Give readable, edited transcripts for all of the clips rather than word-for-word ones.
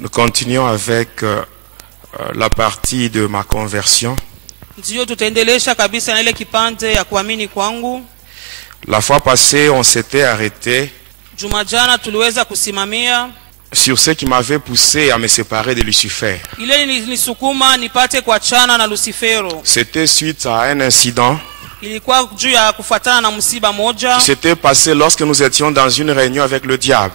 Nous continuons avec la partie de ma conversion. La fois passée, on s'était arrêté sur ce qui m'avait poussé à me séparer de Lucifer. C'était suite à un incident qui s'était passé lorsque nous étions dans une réunion avec le diable.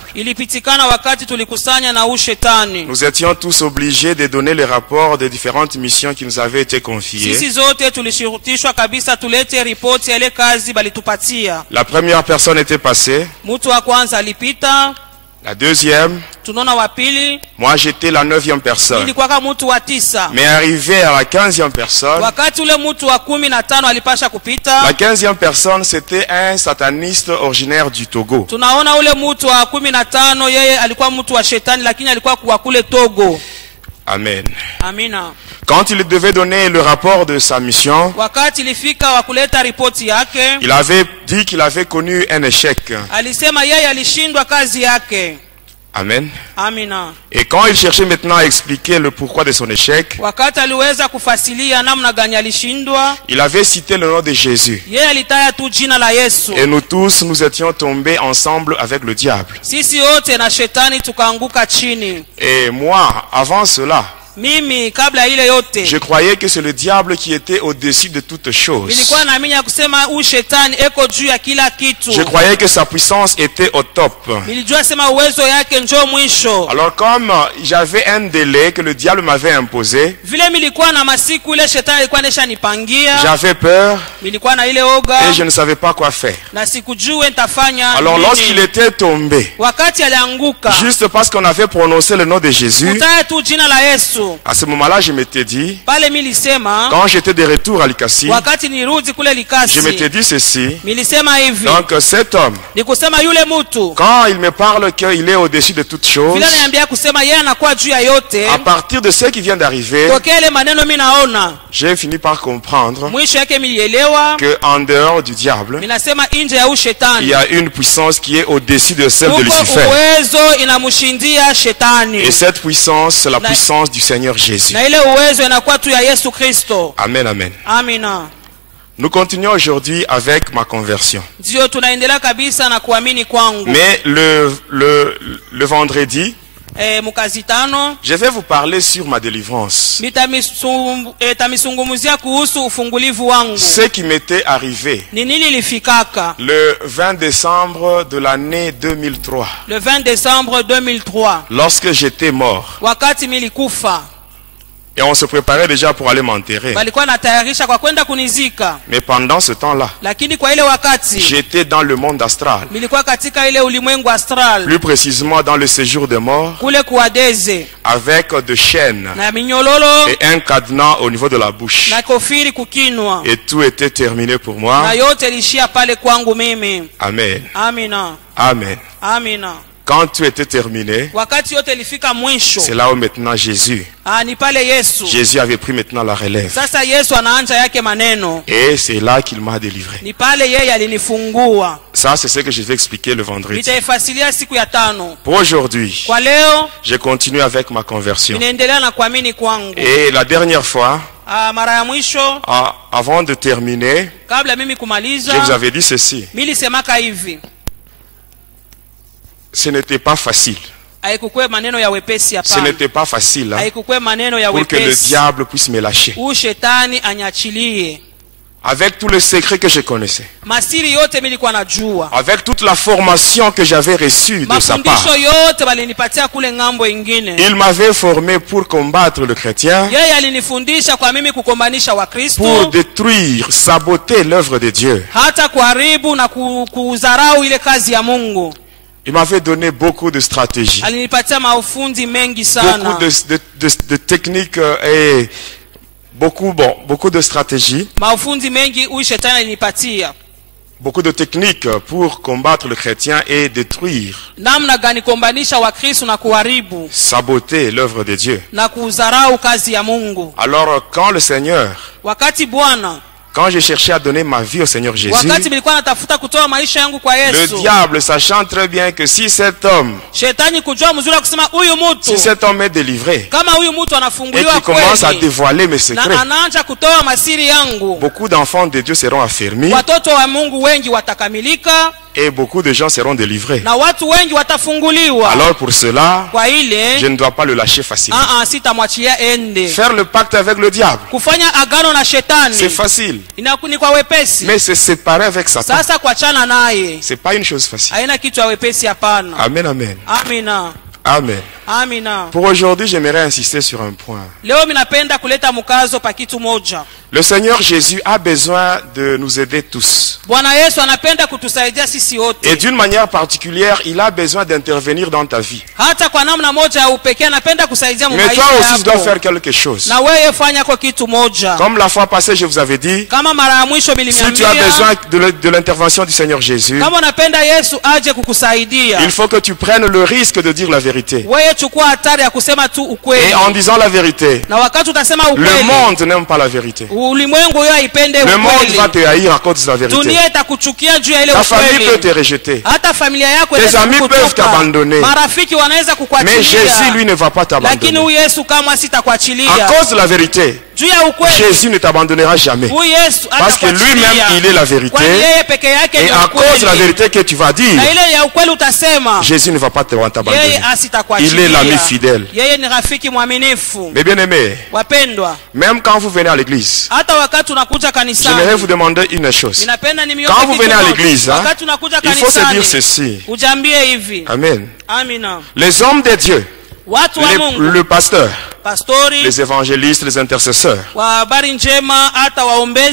Nous étions tous obligés de donner les rapports des différentes missions qui nous avaient été confiées. La première personne était passée. La deuxième, moi j'étais la 9e personne. Mais arrivé à la 15e personne, la 15e personne c'était un sataniste originaire du Togo. Amen. Amina. Quand il devait donner le rapport de sa mission, il avait dit qu'il avait connu un échec. Amen. Amina. Et quand il cherchait maintenant à expliquer le pourquoi de son échec, il avait cité le nom de Jésus. Et nous tous, nous étions tombés ensemble avec le diable. Et moi, avant cela, je croyais que c'est le diable qui était au-dessus de toutes choses. Je croyais que sa puissance était au top. Alors comme j'avais un délai que le diable m'avait imposé, j'avais peur et je ne savais pas quoi faire. Alors lorsqu'il était tombé, juste parce qu'on avait prononcé le nom de Jésus, à ce moment-là, je m'étais dit, quand j'étais de retour à Likasi, je m'étais dit ceci. Donc cet homme, quand il me parle qu'il est au-dessus de toutes choses, à partir de ce qui vient d'arriver, j'ai fini par comprendre qu'en dehors du diable, il y a une puissance qui est au-dessus de celle de Lucifer. Et cette puissance, c'est la puissance du Seigneur Jésus. Amen, amen. Amina. Nous continuons aujourd'hui avec ma conversion. Mais le vendredi, je vais vous parler sur ma délivrance. Ce qui m'était arrivé le 20 décembre de l'année 2003. Le 20 décembre 2003. Lorsque j'étais mort. Et on se préparait déjà pour aller m'enterrer. Mais pendant ce temps-là, j'étais dans le monde astral. Plus précisément dans le séjour des morts, avec des chaînes et un cadenas au niveau de la bouche. Et tout était terminé pour moi. Amen. Amen. Quand tout était terminé, c'est là où maintenant Jésus avait pris maintenant la relève. Et c'est là qu'il m'a délivré. Ça, c'est ce que je vais expliquer le vendredi. Pour aujourd'hui, je continue avec ma conversion. Et la dernière fois, avant de terminer, je vous avais dit ceci. Ce n'était pas facile. Ce n'était pas facile pour que le diable puisse me lâcher. Avec tous les secrets que je connaissais, avec toute la formation que j'avais reçue de sa part, il m'avait formé pour combattre le chrétien, pour détruire, saboter l'œuvre de Dieu. Il m'avait donné beaucoup de stratégies, beaucoup de techniques et beaucoup de stratégies, beaucoup de techniques pour combattre le chrétien et détruire, saboter l'œuvre de Dieu. Alors quand le Seigneur Quand j'ai cherché à donner ma vie au Seigneur Jésus, le diable, sachant très bien que si cet homme est délivré et qu'il commence à dévoiler mes secrets, beaucoup d'enfants de Dieu seront affermis et beaucoup de gens seront délivrés. Alors pour cela, je ne dois pas le lâcher facilement. Faire le pacte avec le diable, c'est facile. Mais se séparer avec Satan, c'est pas une chose facile. Amen, amen. Amen. Pour aujourd'hui, j'aimerais insister sur un point. Le Seigneur Jésus a besoin de nous aider tous. Et d'une manière particulière, il a besoin d'intervenir dans ta vie. Mais toi aussi, tu dois faire quelque chose. Comme la fois passée, je vous avais dit, si tu as besoin de l'intervention du Seigneur Jésus, il faut que tu prennes le risque de dire la vérité. Et en disant la vérité, le monde n'aime pas la vérité. Le monde va te haïr à cause de la vérité. Ta famille peut te rejeter. Tes amis peuvent t'abandonner. Mais Jésus, lui, ne va pas t'abandonner. À cause de la vérité, Jésus ne t'abandonnera jamais. Parce que lui-même, il est la vérité. Et à cause de la vérité que tu vas dire, Jésus ne va pas t'abandonner. Il est l'ami fidèle. Mais bien aimé, même quand vous venez à l'église, j'aimerais vous demander une chose. Quand vous venez à l'église, il faut se dire ceci. Amen. Les hommes de Dieu, le pasteur, les évangélistes, les intercesseurs,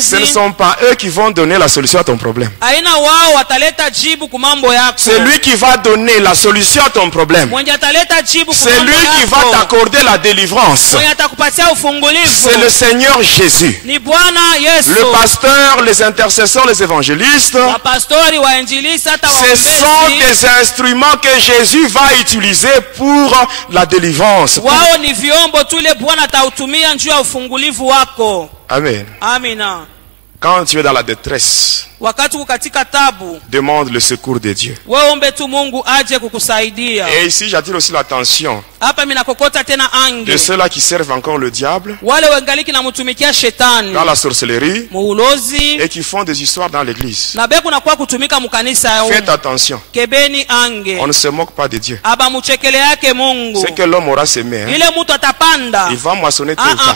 ce ne sont pas eux qui vont donner la solution à ton problème. C'est lui qui va donner la solution à ton problème. C'est lui qui va t'accorder la délivrance. C'est le Seigneur Jésus. Le pasteur, les intercesseurs, les évangélistes, ce sont des instruments que Jésus va utiliser pour la délivrance. Amen. Quand tu es dans la détresse, demande le secours de Dieu. Et ici, j'attire aussi l'attention de ceux-là qui servent encore le diable dans la sorcellerie et qui font des histoires dans l'église. Faites attention. On ne se moque pas de Dieu. C'est que l'homme aura semé. Il va moissonner tout le temps.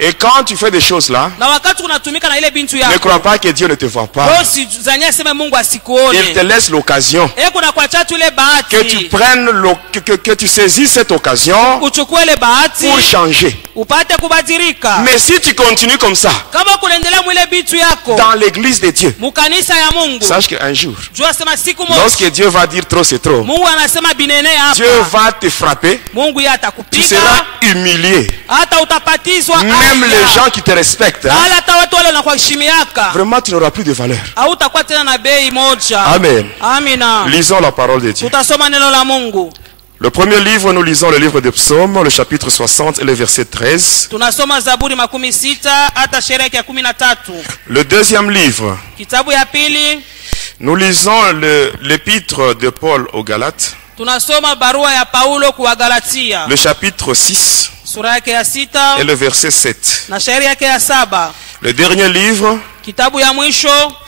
Et quand tu fais des choses là, ne crois pas que Dieu ne te voit pas. Il te laisse l'occasion. Que tu prennes, que tu saisis cette occasion pour changer. Mais si tu continues comme ça, dans l'église de Dieu, sache qu'un jour, lorsque Dieu va dire trop c'est trop, Dieu va te frapper, tu seras humilié. Même les gens qui te respectent, vraiment tu n'auras plus de valeur. Amen. Lisons la parole de Dieu. Le premier livre, nous lisons le livre des Psaumes, le chapitre 60 et le verset 13. Le deuxième livre, nous lisons l'épître de Paul aux Galates, le chapitre 6 et le verset 7. Le dernier livre,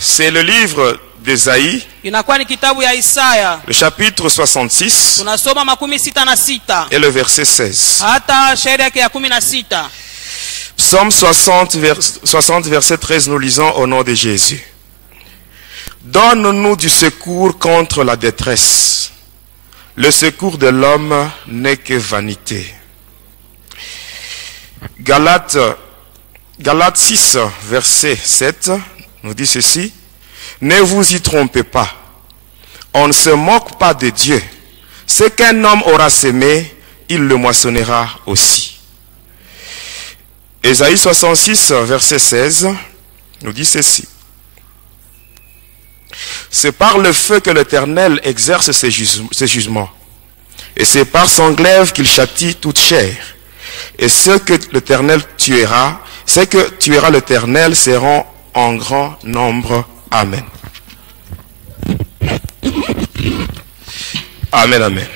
c'est le livre d'Ésaïe, le chapitre 66 et le verset 16. Psaume 60, verset 13, nous lisons au nom de Jésus. Donne-nous du secours contre la détresse. Le secours de l'homme n'est que vanité. Galates 6, verset 7, nous dit ceci. Ne vous y trompez pas. On ne se moque pas de Dieu. Ce qu'un homme aura semé, il le moissonnera aussi. Ésaïe 66, verset 16, nous dit ceci. C'est par le feu que l'Éternel exerce ses jugements. Et c'est par son glaive qu'il châtie toute chair. Et ceux que l'Éternel tuera, c'est que tuera l'Éternel seront en grand nombre. Amen. Amen, amen.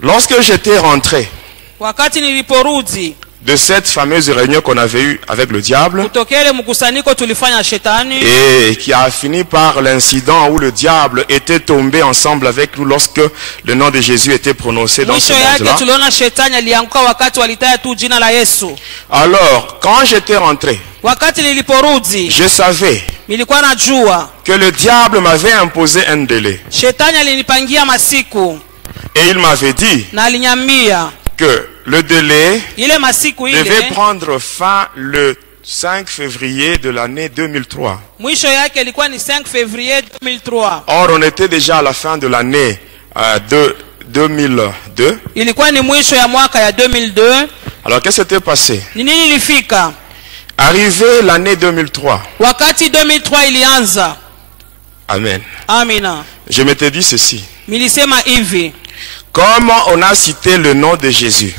Lorsque j'étais rentré de cette fameuse réunion qu'on avait eue avec le diable et qui a fini par l'incident où le diable était tombé ensemble avec nous lorsque le nom de Jésus était prononcé dans ce monde-là. Alors, quand j'étais rentré, je savais que le diable m'avait imposé un délai. Et il m'avait dit que le délai devait prendre fin le 5 février de l'année 2003. Or, on était déjà à la fin de l'année 2002. Alors, qu'est-ce qui s'était passé? Arrivé l'année 2003. Amen. Je m'étais dit ceci. Comme on a cité le nom de Jésus,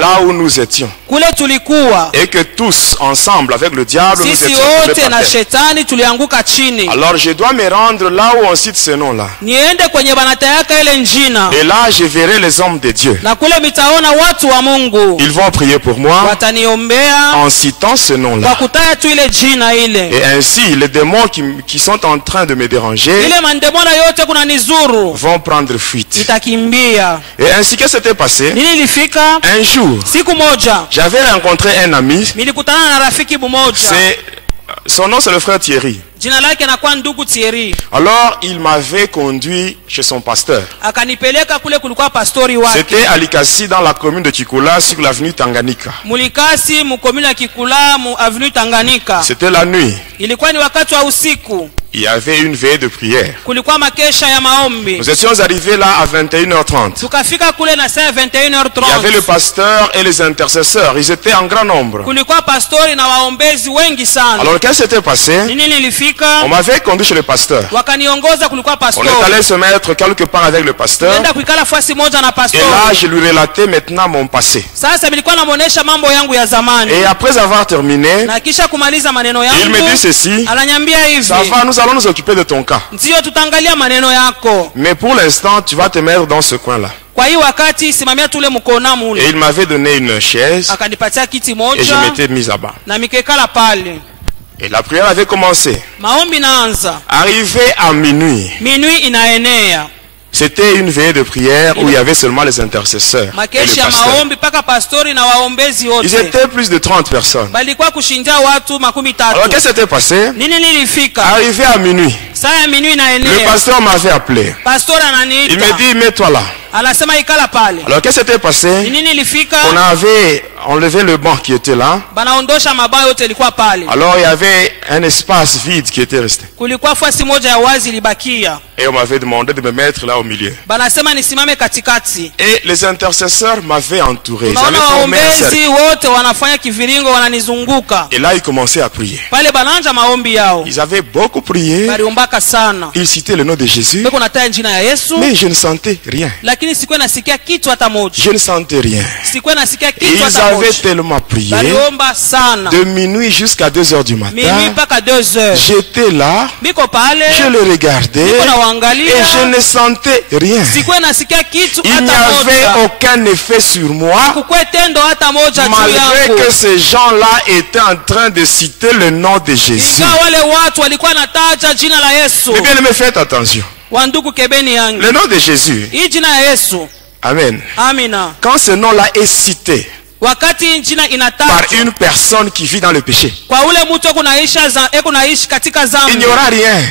là où nous étions, et que tous ensemble avec le diable nous étions tombés par terre. Alors je dois me rendre là où on cite ce nom-là. Et là je verrai les hommes de Dieu. Ils vont prier pour moi en citant ce nom-là. Et ainsi les démons qui sont en train de me déranger vont prendre fuite. Et ainsi que c'était passé, un jour, j'avais rencontré un ami. Son nom c'est le frère Thierry. Alors il m'avait conduit chez son pasteur. C'était à Likasi dans la commune de Kikula sur l'avenue Tanganyika. C'était la nuit. Il y avait une veille de prière. Nous étions arrivés là à 21h30. Il y avait le pasteur et les intercesseurs. Ils étaient en grand nombre. Alors qu'est-ce qui s'était passé? On m'avait conduit chez le pasteur. On est allé se mettre quelque part avec le pasteur. Et là je lui relatais maintenant mon passé. Et après avoir terminé, il me dit ceci: ça va, nous allons nous occuper de ton cas. Mais pour l'instant, tu vas te mettre dans ce coin-là. Et il m'avait donné une chaise et je m'étais mis à bas. Et la prière avait commencé. Arrivé à minuit, c'était une veillée de prière où il y avait seulement les intercesseurs et le pasteur. Ils étaient plus de 30 personnes. Alors qu'est-ce qui s'était passé? Arrivé à minuit, le pasteur m'avait appelé. Il me dit: mets-toi là. Alors qu'est-ce qui s'était passé? On avait enlevé le banc qui était là. Alors il y avait un espace vide qui était resté. Et on m'avait demandé de me mettre là au milieu. Et les intercesseurs m'avaient entouré. Ils avaient formé un cercle. Et là ils commençaient à prier. Ils avaient beaucoup prié. Ils citaient le nom de Jésus. Mais je ne sentais rien. Je ne sentais rien. Et ils avaient tellement prié de minuit jusqu'à 2h du matin. J'étais là, je le regardais et je ne sentais rien. Il n'y avait aucun effet sur moi, malgré que ces gens-là étaient en train de citer le nom de Jésus. Mais bien aimé, faites attention. Le nom de Jésus. Amen. Quand ce nom-là est cité par une personne qui vit dans le péché, il n'y aura rien.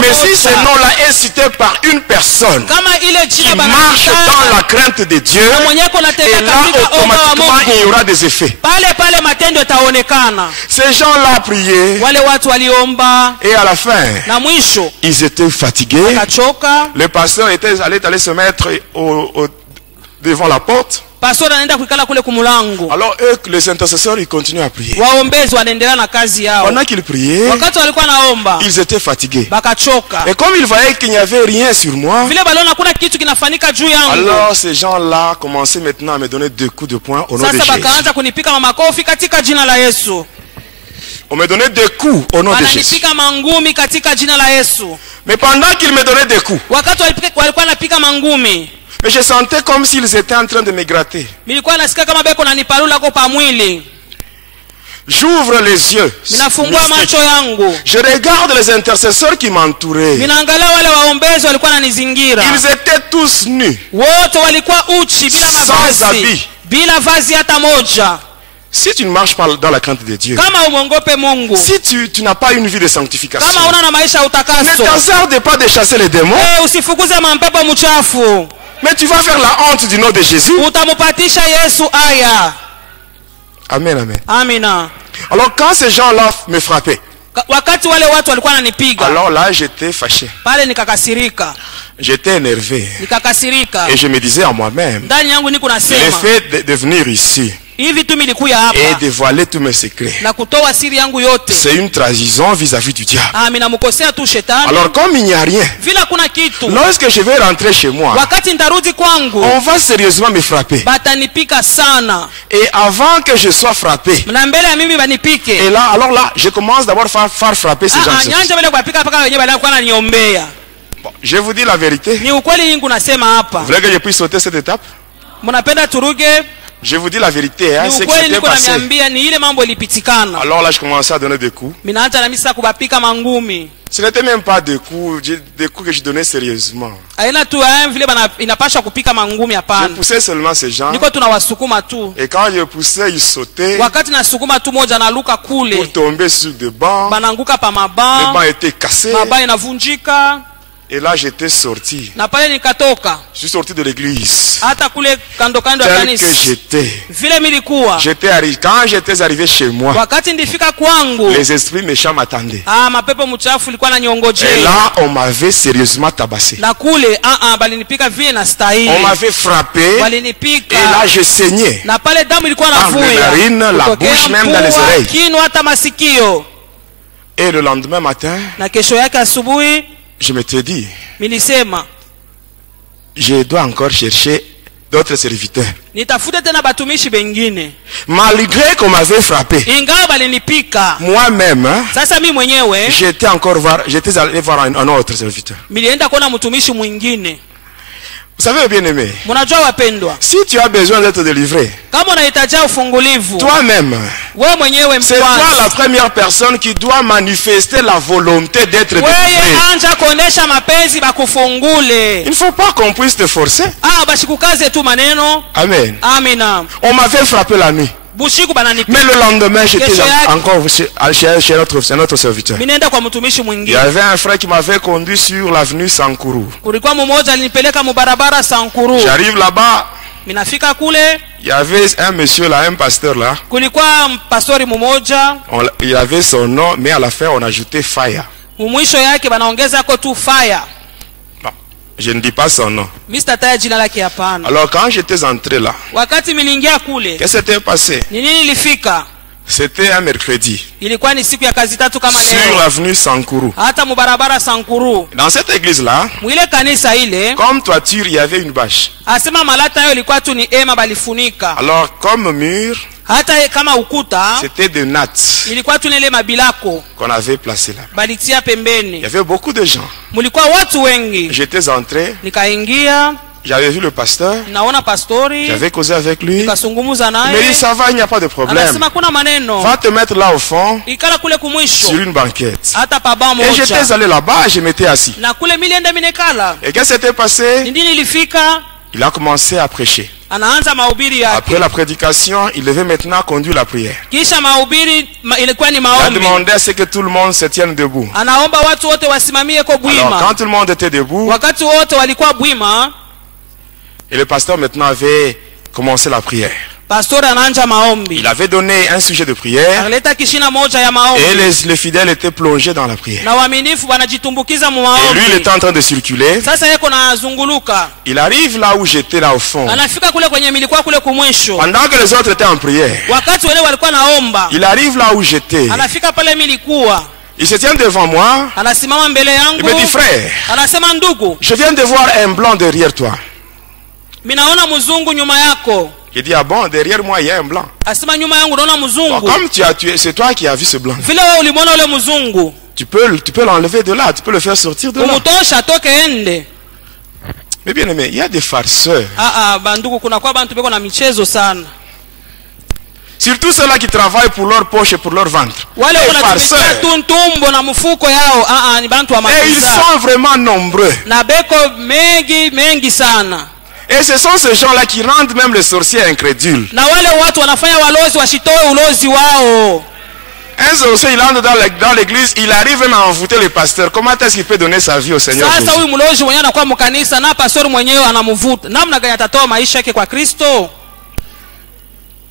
Mais si ce nom-là est cité par une personne qui marche dans la crainte de Dieu, et là automatiquement il y aura des effets. Ces gens-là priaient et à la fin ils étaient fatigués. Le pasteur allait se mettre devant la porte. pastor anaenda kuikala kule kumulango. Alors eux, les intercesseurs, ils continuent à prier. Waombezi wanaendelea na kazi yao. Pendant qu'ils priaient, wakati walikuwa naomba, ils étaient fatigués. Bakachoka. Et comme ils voyaient qu'il n'y avait rien sur moi, vile balona kuna kitu kinafanyika juu yangu, alors ces gens-là commençaient maintenant à me donner 2 coups de poing au nom de Jésus. Sasa bakaanza kunipika makofi katika jina la Yesu. On me donnait 2 coups au nom de Jésus. Wananipika mangumi katika jina la Yesu. Mais pendant qu'ils me donnaient 2 coups, wakati walikuwa napika mangumi, mais je sentais comme s'ils étaient en train de me gratter. Nilikuwa nasikia kama beko nanipalula kwa pamwili. J'ouvre les yeux. Minafungua macho yangu. Je regarde les intercesseurs qui m'entouraient. Minaangalia wale waombezi walikuwa wananizingira. Ils étaient tous nus. Wote walikuwa uchi bila mavazi. Sans habit. Bila vazi hata moja. Si tu ne marches pas dans la crainte de Dieu, si tu n'as pas une vie de sanctification, ne t'hasarde pas de chasser les démons, mais tu vas faire la honte du nom de Jésus. Amen, amen. Amina. Alors quand ces gens-là me frappaient, alors là j'étais fâché, j'étais énervé, et je me disais à moi-même, le fait de venir ici et dévoiler tous mes secrets, c'est une trahison vis-à-vis du diable. Alors comme il n'y a rien, lorsque je vais rentrer chez moi, on va sérieusement me frapper. Et avant que je sois frappé, et là, alors là, je commence d'abord à faire frapper ces gens. Bon, je vous dis la vérité. Vous voulez que je puisse sauter cette étape? Je vous dis la vérité, hein, c'est que c'était passé. Alors là, je commençais à donner des coups. Ce n'était même pas des coups que je donnais sérieusement. Je poussais seulement ces gens. Et quand je poussais, ils sautaient pour tomber sur des bancs. Les bancs étaient cassés. Et là, j'étais sorti. Je suis sorti de l'église. Tel que j'étais. Quand j'étais arrivé chez moi, les esprits méchants m'attendaient. Et là, on m'avait sérieusement tabassé. On m'avait frappé. Et là, je saignais. Dans les narines, la bouche, même dans les oreilles. Et le lendemain matin, je m'étais dit, je dois encore chercher d'autres serviteurs. Malgré qu'on m'avait frappé, moi-même, j'étais allé voir un autre serviteur. Vous savez, bien aimé, si tu as besoin d'être délivré, toi-même, c'est toi la première personne qui doit manifester la volonté d'être délivré. Il ne faut pas qu'on puisse te forcer. Amen. On m'avait frappé la nuit. Mais le lendemain, j'étais encore chez notre serviteur. Il y avait un frère qui m'avait conduit sur l'avenue Sankuru. J'arrive là-bas. Il y avait un monsieur là, un pasteur là. Il avait son nom, mais à la fin, on a ajouté Fire. Je ne dis pas son nom. Alors quand j'étais entré là, qu'est-ce qui s'était passé? C'était un mercredi. Sur l'avenue Sankuru. Dans cette église-là, comme toiture, il y avait une bâche. Alors comme mur, c'était de nattes qu'on avait placé là. Il y avait beaucoup de gens. J'étais entré. J'avais vu le pasteur. J'avais causé avec lui. Il m'a dit ça va, il n'y a pas de problème. Va te mettre là au fond sur une banquette. Et j'étais allé là-bas et je m'étais assis. Et qu'est-ce qui s'était passé? Il a commencé à prêcher. Après la prédication, il devait maintenant conduire la prière. Il a demandé à ce que tout le monde se tienne debout. Alors quand tout le monde était debout, et le pasteur maintenant avait commencé la prière. Il avait donné un sujet de prière. Et les fidèles étaient plongés dans la prière. Et lui, il était en train de circuler. Il arrive là où j'étais, là au fond. Pendant que les autres étaient en prière, il arrive là où j'étais. Il se tient devant moi. Il me dit, frère, je viens de voir un blanc derrière toi. Il dit, ah bon, derrière moi il y a un blanc. Bon, comme tu as tué, c'est toi qui as vu ce blanc. Tu peux l'enlever de là, tu peux le faire sortir de là. Mais bien aimé, il y a des farceurs. Surtout ceux-là qui travaillent pour leur poche et pour leur ventre. Les farceurs. Et ils sont vraiment nombreux. Et ce sont ces gens-là qui rendent même les sorciers incrédules. Un sorcier, il entre dans l'église, il arrive même à envoûter le pasteur. Comment est-ce qu'il peut donner sa vie au Seigneur Jésus?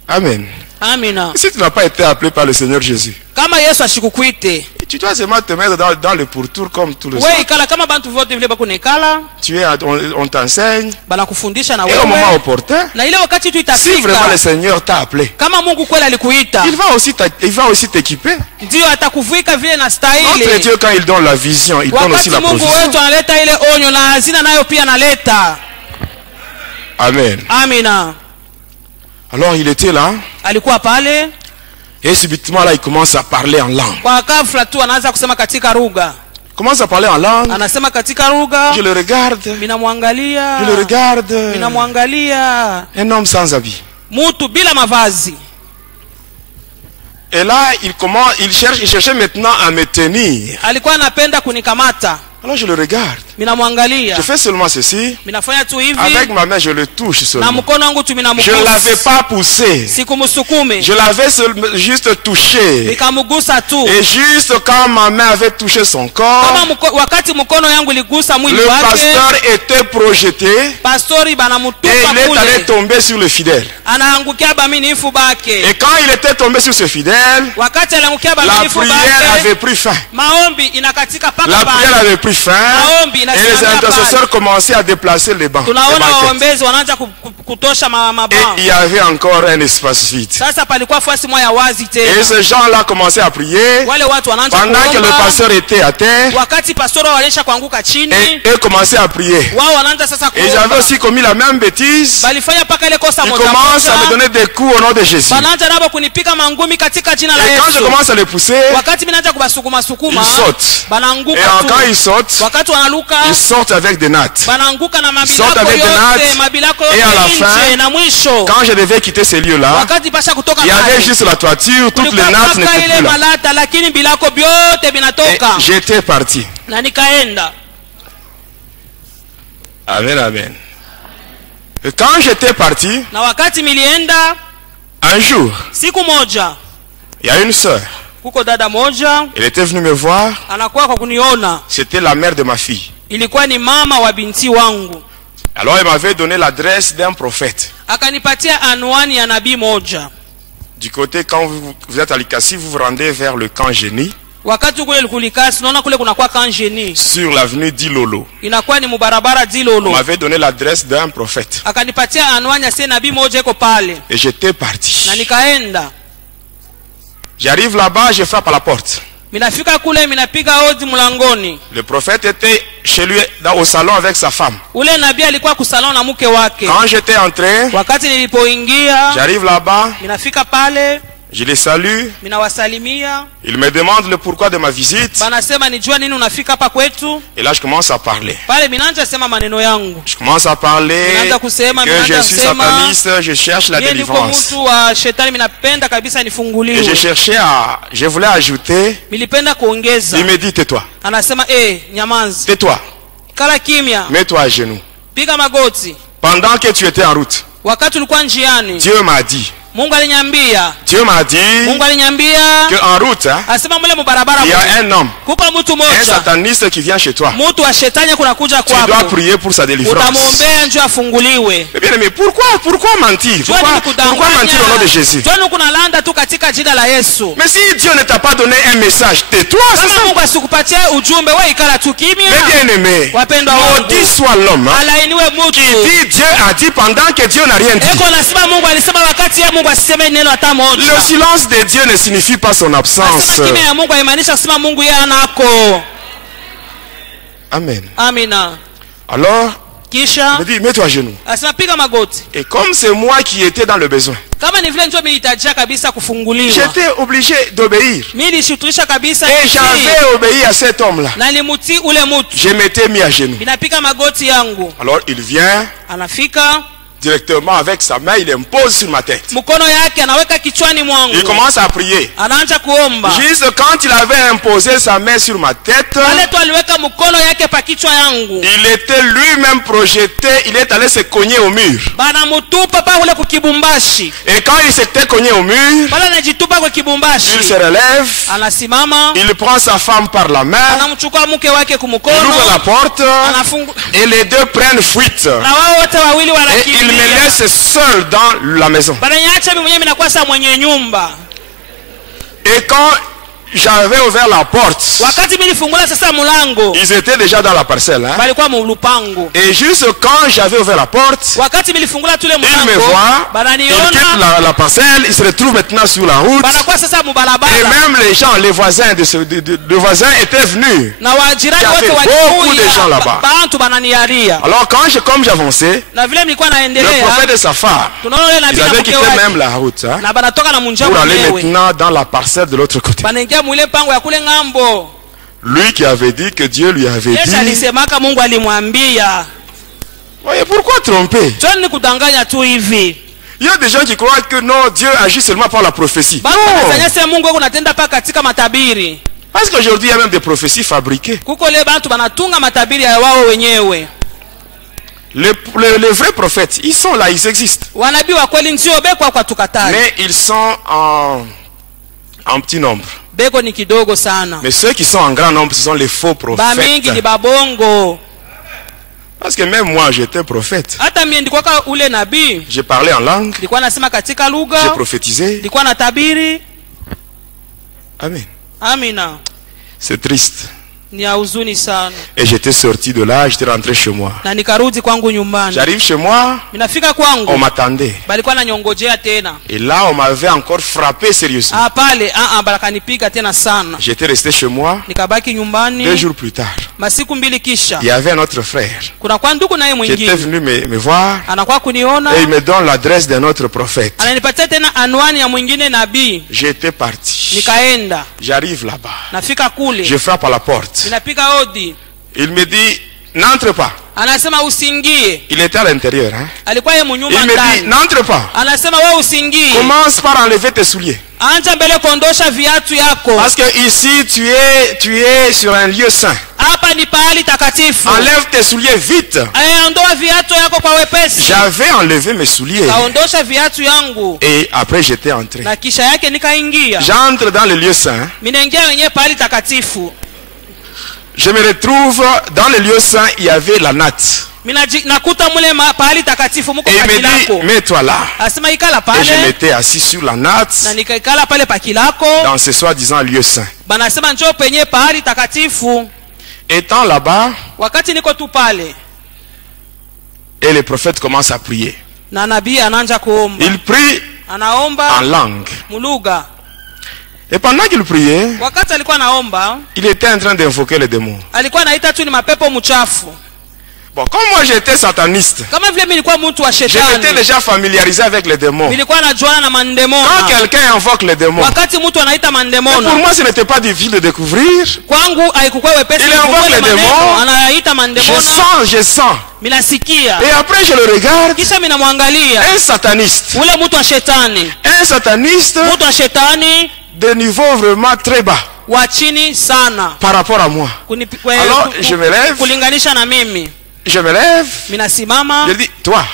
Amen. Amina. Si tu n'as pas été appelé par le Seigneur Jésus, tu dois seulement te mettre dans le pourtour comme tout le monde. On t'enseigne. Et au moment opportun, si vraiment le Seigneur t'a appelé, il va aussi t'équiper. Notre Dieu, quand il donne la vision, il donne aussi la provision. Amen. Amina. Alors il était là. Et subitement là il commence à parler en langue. Commence à parler en langue. Je le regarde. Je le regarde. Un homme sans habit. Et là il cherchait maintenant à me tenir. Alors je le regarde. Je fais seulement ceci. Avec ma main, je le touche seulement. Je ne l'avais pas poussé. Je l'avais juste touché. Et juste quand ma main avait touché son corps, le pasteur était projeté. Et il est allé tomber sur le fidèle. Et quand il était tombé sur ce fidèle, la prière avait pris fin. La prière avait pris fin. Et les intercesseurs commençaient à déplacer les bancs. Et il y avait encore un espace vide. Et ces gens-là commençaient à prier pendant que le pasteur était à terre. Et eux commençaient à prier. Et j'avais aussi commis la même bêtise. Ils commencent à me donner des coups au nom de Jésus. Et quand je commence à les pousser, ils sautent. Et quand ils sautent, ils sortent avec des nattes. Ils sortent avec des nattes. Et à la fin, quand je devais quitter ces lieux-là, il y avait juste la toiture, toutes les nattes n'étaient plus là. Et j'étais parti. Amen, amen. Et quand j'étais parti, un jour, il y a une sœur. Elle était venue me voir. C'était la mère de ma fille. Alors elle m'avait donné l'adresse d'un prophète. Du côté, quand vous êtes à Likasi, vous vous rendez vers le camp Génie. Sur l'avenue Dilolo. On m'avait donné l'adresse d'un prophète. Et j'étais parti. J'arrive là-bas, je frappe à la porte. Le prophète était chez lui au salon avec sa femme. Quand j'étais entré, j'arrive là-bas, je les salue. Il me demande le pourquoi de ma visite. Et là je commence à parler. Je commence à parler que je suis sataniste, je cherche la délivrance. Et je voulais ajouter. Il me dit tais-toi. Tais-toi. Mets-toi à genoux. Pendant que tu étais en route, Dieu m'a dit Dieu m'a dit qu'en route, il y a un homme, un sataniste qui vient chez toi. Tu dois prier pour sa délivrance. Eh bien, mais pourquoi mentir? Pourquoi mentir au nom de Jésus? Mais si Dieu ne t'a pas donné un message, tais-toi. Mais bien aimé, maudit soit l'homme qui dit Dieu a dit pendant que Dieu n'a rien dit. Le silence de Dieu ne signifie pas son absence. Amen. Alors, il me dit, mets-toi à genoux. Et comme c'est moi qui étais dans le besoin, j'étais obligé d'obéir. Et j'avais obéi à cet homme-là. Je m'étais mis à genoux. Alors il vient directement avec sa main, il impose sur ma tête. Il commence à prier. Juste quand il avait imposé sa main sur ma tête, il était lui-même projeté, il est allé se cogner au mur. Et quand il s'était cogné au mur, il se relève, il prend sa femme par la main, il ouvre la porte, et les deux prennent fuite. Et il me laisse seul dans la maison. Et quand j'avais ouvert la porte, ils étaient déjà dans la parcelle, hein? Et juste quand j'avais ouvert la porte, ils me voient, ils quittent la parcelle, ils se retrouvent maintenant sur la route. Et même les gens, les voisins étaient venus. Il y avait beaucoup de gens là-bas. Alors comme j'avançais, le prophète et sa femme, ils avaient quitté même la route, hein, pour aller maintenant dans la parcelle de l'autre côté. Lui qui avait dit que Dieu lui avait dit. Voyez, pourquoi tromper? Il y a des gens qui croient que non, Dieu agit seulement par la prophétie. Non. Parce qu'aujourd'hui il y a même des prophéties fabriquées. Les vrais prophètes, ils sont là, ils existent. Mais ils sont en petit nombre. Mais ceux qui sont en grand nombre, ce sont les faux prophètes. Parce que même moi, j'étais prophète. J'ai parlé en langue. J'ai prophétisé. Amen. C'est triste. Et j'étais sorti de là, j'étais rentré chez moi. J'arrive chez moi, on m'attendait. Et là, on m'avait encore frappé sérieusement. J'étais resté chez moi. 2 jours plus tard, il y avait un autre frère qui était venu me voir. Et il me donne l'adresse d'un autre prophète. J'étais parti. J'arrive là-bas. Je frappe à la porte. Il me dit, n'entre pas. Il était à l'intérieur, hein? Il me dit, n'entre pas. Commence par enlever tes souliers. Parce que ici tu es sur un lieu saint. Enlève tes souliers vite. J'avais enlevé mes souliers. Et après j'étais entré. J'entre dans le lieu saint. Je me retrouve dans le lieu saint, il y avait la natte. Et il me dit, mets-toi là. Et je m'étais assis sur la natte dans ce soi-disant lieu saint. Étant là-bas, et le prophète commence à prier. Il prie en langue. Et pendant qu'il priait, il était en train d'invoquer les démons. Bon, comme moi j'étais sataniste, j'étais déjà familiarisé avec les démons. Quand quelqu'un invoque les démons, pour moi ce n'était pas difficile de découvrir. Il invoque les démons. Je sens. Et après je le regarde. Un sataniste. Un sataniste de niveau vraiment très bas par rapport à moi. Alors je me lève. Je me lève. Je dis, toi.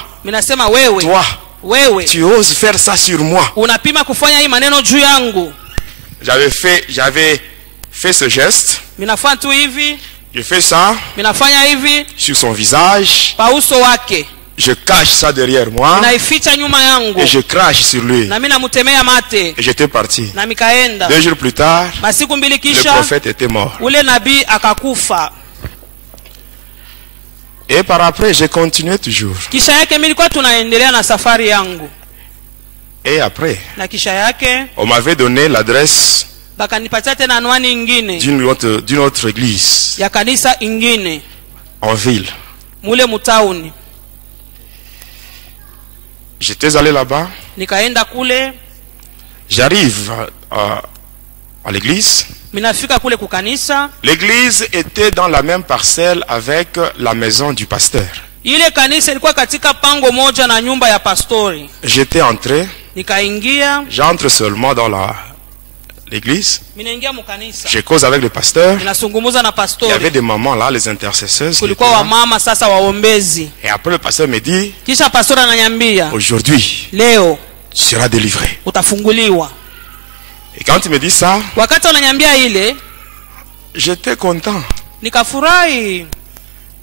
wewe tu oses faire ça sur moi. unapima kufanya hii maneno juu yangu. J'avais fait ce geste. Minafanya tu hivi. Je fais ça. Minafanya hivi sur son visage. pa uso wake. Je cache ça derrière moi. Naificha nyuma yangu. Et je crache sur lui. Na mimi namutemea mate. Et j'étais parti. Na mikaenda. 2 jours plus tard, masiku mbili kisha, le prophète était mort. Ule nabii akakufa. Et par après, j'ai continué toujours. Kisha yake mimi nilikuwa tunaendelea na safari yangu. Et après, na kisha yake on m'avait donné l'adresse bakanipatia tena anwani nyingine d'une autre église ya kanisa ingine en ville. Mule mutauni. J'étais allé là-bas. Nikaenda kule. J'arrive à l'église. Minafika kule kukanisa. L'église était dans la même parcelle avec la maison du pasteur. Ile kanisa ilikuwa katika pango moja na nyumba ya pastori. J'étais entré. Nikaingia. J'entre seulement dans l'église. Minaingia mukanisa. Je cause avec le pasteur. Ninazungumza na pastori. Il y avait des mamans là, les intercesseuses. Kulikuwa wa mama sasa waombezi. Et après le pasteur me dit, kisha pastori ananiambia, aujourd'hui, leo tu seras délivré. Utafunguliwa. Et quand il me dit ça, wakati ananiambia ile, j'étais content. Nikafurahi.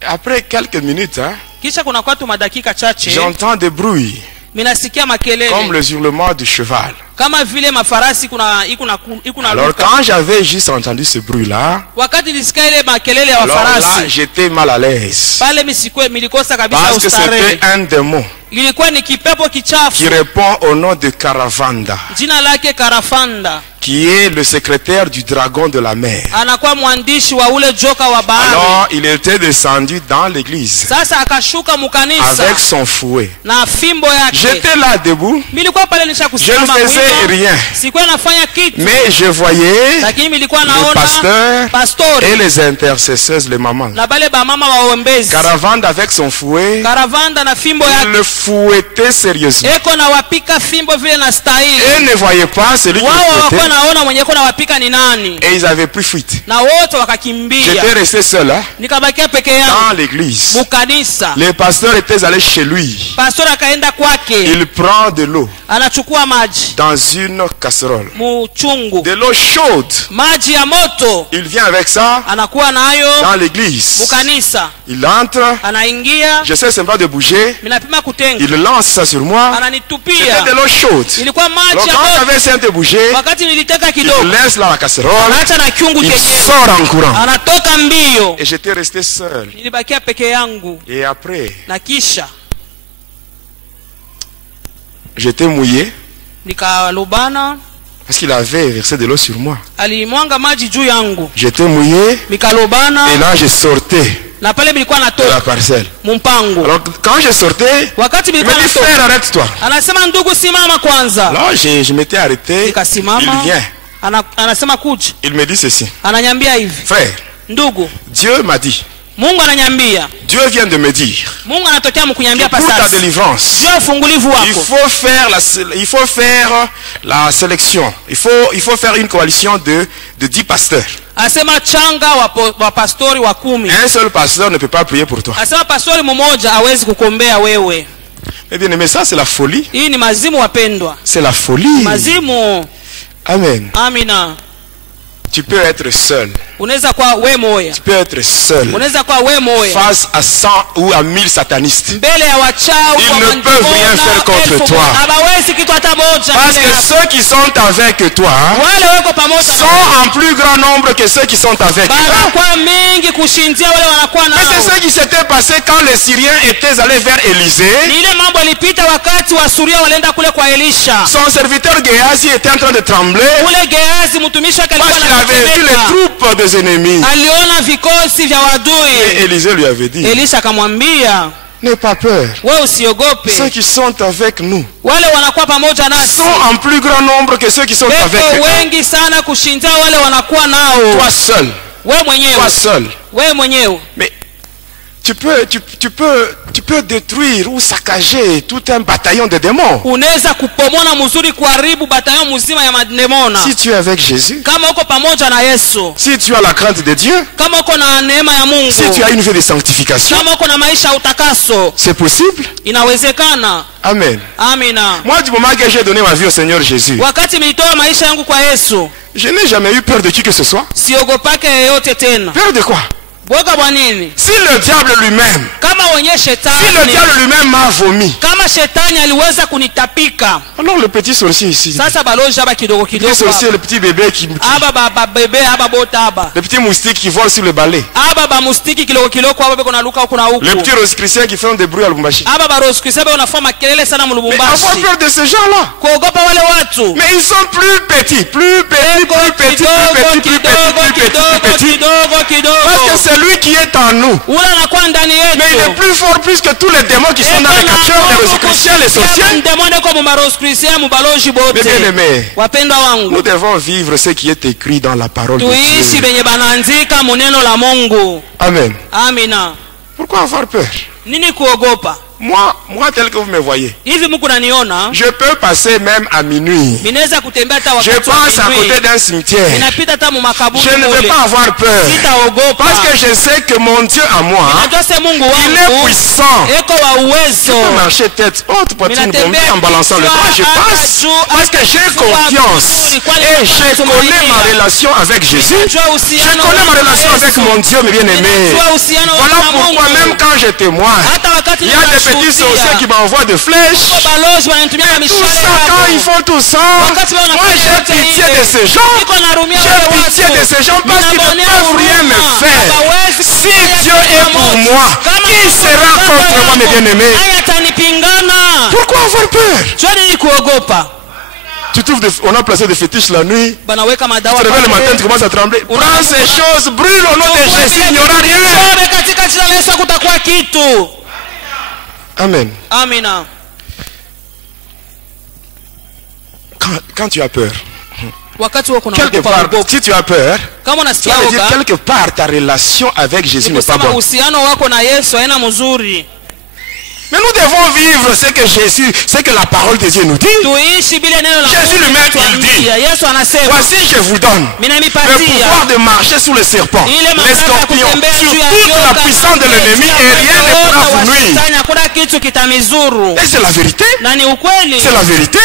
Après quelques minutes, kisha kuna kwa tu madakika chache, j'entends des bruits. Minasikia makelele. Comme le hurlement du cheval. Kama vile mafarasi ikuna Alors quand j'avais juste entendu ce bruit là, wakati nisikia ile makelele ya wafarasi, alors là j'étais mal à l'aise. Pale milikosa kabisa parce que c'était un démon. Ilikuwa ni kipepo kichafu qui répond au nom de Karavanda. Jina lake Karavanda. Qui est le secrétaire du dragon de la mer. Anakuwa mwandishi wa ule joka wa bahari. Alors il était descendu dans l'église. Sasa akashuka mukanisa avec son fouet. Na fimbo yake. J'étais là debout. Milikuwa pale nishakusimama. Je ne faisais rien. Sikuwa nafanya kitu. Mais je voyais lakini milikuwa le naona pasteur et les intercesseuses, les mamans. Na bale ba mama waombezi. Karavanda avec son fouet. Karavanda na fimbo yake. Il le fouettait sérieusement. Eko na wapika fimbo vile na stahili. Et ne voyait pas celui qui le fouettait. Naona mwenye kuna wapika ni nani. Et ils avaient pris fuite. Na wote wakakimbia. J'étais resté seul nikabakia peke yangu dans l'église. Mukanisa. Les pasteurs étaient allés chez lui. Pastor akaenda kwake. Il prend de l'eau. Anachukua maji dans une casserole. Muchungu. De l'eau chaude. Maji ya moto. Il vient avec ça. Anakuwa nayo dans l'église. Mukanisa. Il entre. Anaingia. J'essaie seulement de bouger. Minapima kutenga. Il lance ça sur moi. Ananitupia. C'était de l'eau chaude. Ilikuwa maji ya moto. Quand j'avais essayé de bouger, wakati niliteka kidogo, il laisse là la casserole. Anaacha na kiungu il chenyewe. sort en courant. Anatoka mbio. Et j'étais resté seul. Nilibakia peke yangu. Et après, na kisha j'étais mouillé. Nikalobana. Parce qu'il avait versé de l'eau sur moi. Alimwanga maji juu yangu. J'étais mouillé. Nikalobana. Et là je sortais. Na pale bilikuwa natoka. De la parcelle. Mumpango. Alors quand je sortais, wakati bilikuwa natoka. Il me dit frère, arrête-toi. Anasema ndugu simama kwanza. Alors je m'étais arrêté. Nikasimama. Il vient. Anasema kuja. Il me dit ceci. Ananyambia hivi. Frère. Ndugu. Dieu m'a dit. Mungu ananyambia. Dieu vient de me dire. Mungu anatokea mkunyambia pour ta délivrance. Dieu ufungulivu wako. Il faut faire la sélection. Il faut faire une coalition de 10 pasteurs. Asema changa wa pastori wa 10. Un seul pasteur ne peut pas prier pour toi. Asema pastori mmoja hawezi kukombea wewe. Eh bien, mais ça c'est la folie. Hii ni mazimu wapendwa. C'est la folie. Mazimu. Amen. Amina. Tu peux être seul. Unaweza kuwa wewe moya. Tu peux être seul. Unaweza kuwa wewe moya. Face à 100 ou à 1000 satanistes. Mbele ya wachawi ils ne peuvent rien faire contre toi. Hawawezi kitu hata moja. Parce que ceux qui sont avec toi wale wako pamoja sont en plus grand nombre que ceux qui sont avec eux. Kwa mingi kushindia wale wanakuwa nao. Mais c'est ce qui s'était passé quand les Syriens étaient allés vers Élisée. Ni ile mambo ilipita wakati wa Suria walienda kule kwa Elisha. Son serviteur Géasi était en train de trembler. Ule Géasi mtumishi wake alikuwa anatetemeka. Parce qu'il avait vu les troupes des ennemis. Aliona vikosi vya wadui. Et Élisée lui avait dit. Elisha akamwambia, n'aie pas peur. Wewe usiogope. Ceux qui sont avec nous wale wanakuwa pamoja nasi sont en plus grand nombre que ceux qui sont avec eux. Wengi sana kushinda wale wanakuwa nao. Toi seul. Wewe mwenyewe. Toi seul. Wewe mwenyewe. Mais tu peux détruire ou saccager tout un bataillon de démons. Si tu es avec Jésus, si tu as la crainte de Dieu, si tu as une vie de sanctification, c'est possible. Amen. Moi, du moment que j'ai donné ma vie au Seigneur Jésus, je n'ai jamais eu peur de qui que ce soit. Peur de quoi? Si le diable lui-même, m'a vomi, alors le petit sorcier ici, le petit sorcier, le petit bébé le petit moustique qui vole sur le balai, le petit rose-chrétien qui fait des bruits à Lubumbashi. Mais avoir peur de ces gens-là. Mais ils sont plus petits. Parce que c'est lui qui est en nous. Mais il est plus fort plus que tous les démons qui sont dans les capteurs, les rose-chrétiens, les sorciers. Mais bien aimés, nous devons vivre ce qui est écrit dans la parole de Dieu. Amen. Pourquoi avoir peur? Moi tel que vous me voyez, je peux passer même à minuit. Je passe à côté d'un cimetière. Je ne vais pas avoir peur. Parce que je sais que mon Dieu à moi, il est puissant. Je peux marcher tête haute, poitrine bombée en balançant le bras. Je passe parce que j'ai confiance. Et je connais ma relation avec Jésus. Je connais ma relation avec mon Dieu, mes bien-aimés. Voilà pourquoi même quand je témoigne, il y a des petits sorciers qui m'envoient des flèches. Et tout ça, quand ils font tout ça, moi j'ai pitié de ces gens. J'ai pitié de ces gens parce qu'ils ne peuvent rien me faire. Si Dieu est pour moi, qui sera contre moi, mes bien-aimés? Pourquoi avoir peur? Tu trouves on a placé des fétiches la nuit. Tu te réveilles le matin, tu commences à trembler. Prends ces choses, brûle au nom de Jésus, il n'y aura rien. Amen. Quand tu as peur, quelque part, si tu as peur, ça veut dire quelque part ta relation avec Jésus n'est pas bonne. Mais nous devons vivre ce que la parole de Dieu nous dit. Jésus lui-même il dit, voici je vous donne le pouvoir de marcher sous les serpents, les scorpions, sur toute la puissance de l'ennemi et rien ne pourra vous nuire. Et c'est la vérité. C'est la vérité.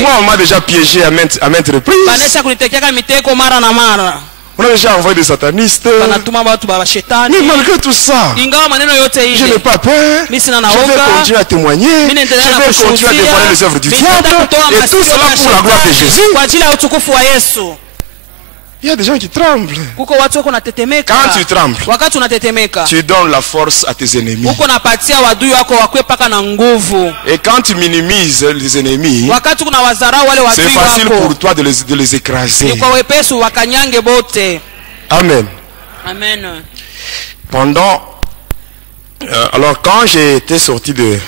Moi on m'a déjà piégé à maintes reprises. On a déjà envoyé des satanistes. Mais malgré tout ça, je n'ai pas peur. Je vais continuer à témoigner. Je vais continuer à dévoiler les œuvres du diable. Et tout cela pour la gloire de Jésus. Il y a des gens qui tremblent. Quand tu trembles, tu donnes la force à tes ennemis. Et quand tu minimises les ennemis, c'est facile pour toi de les écraser. Amen. Alors quand j'ai été sorti de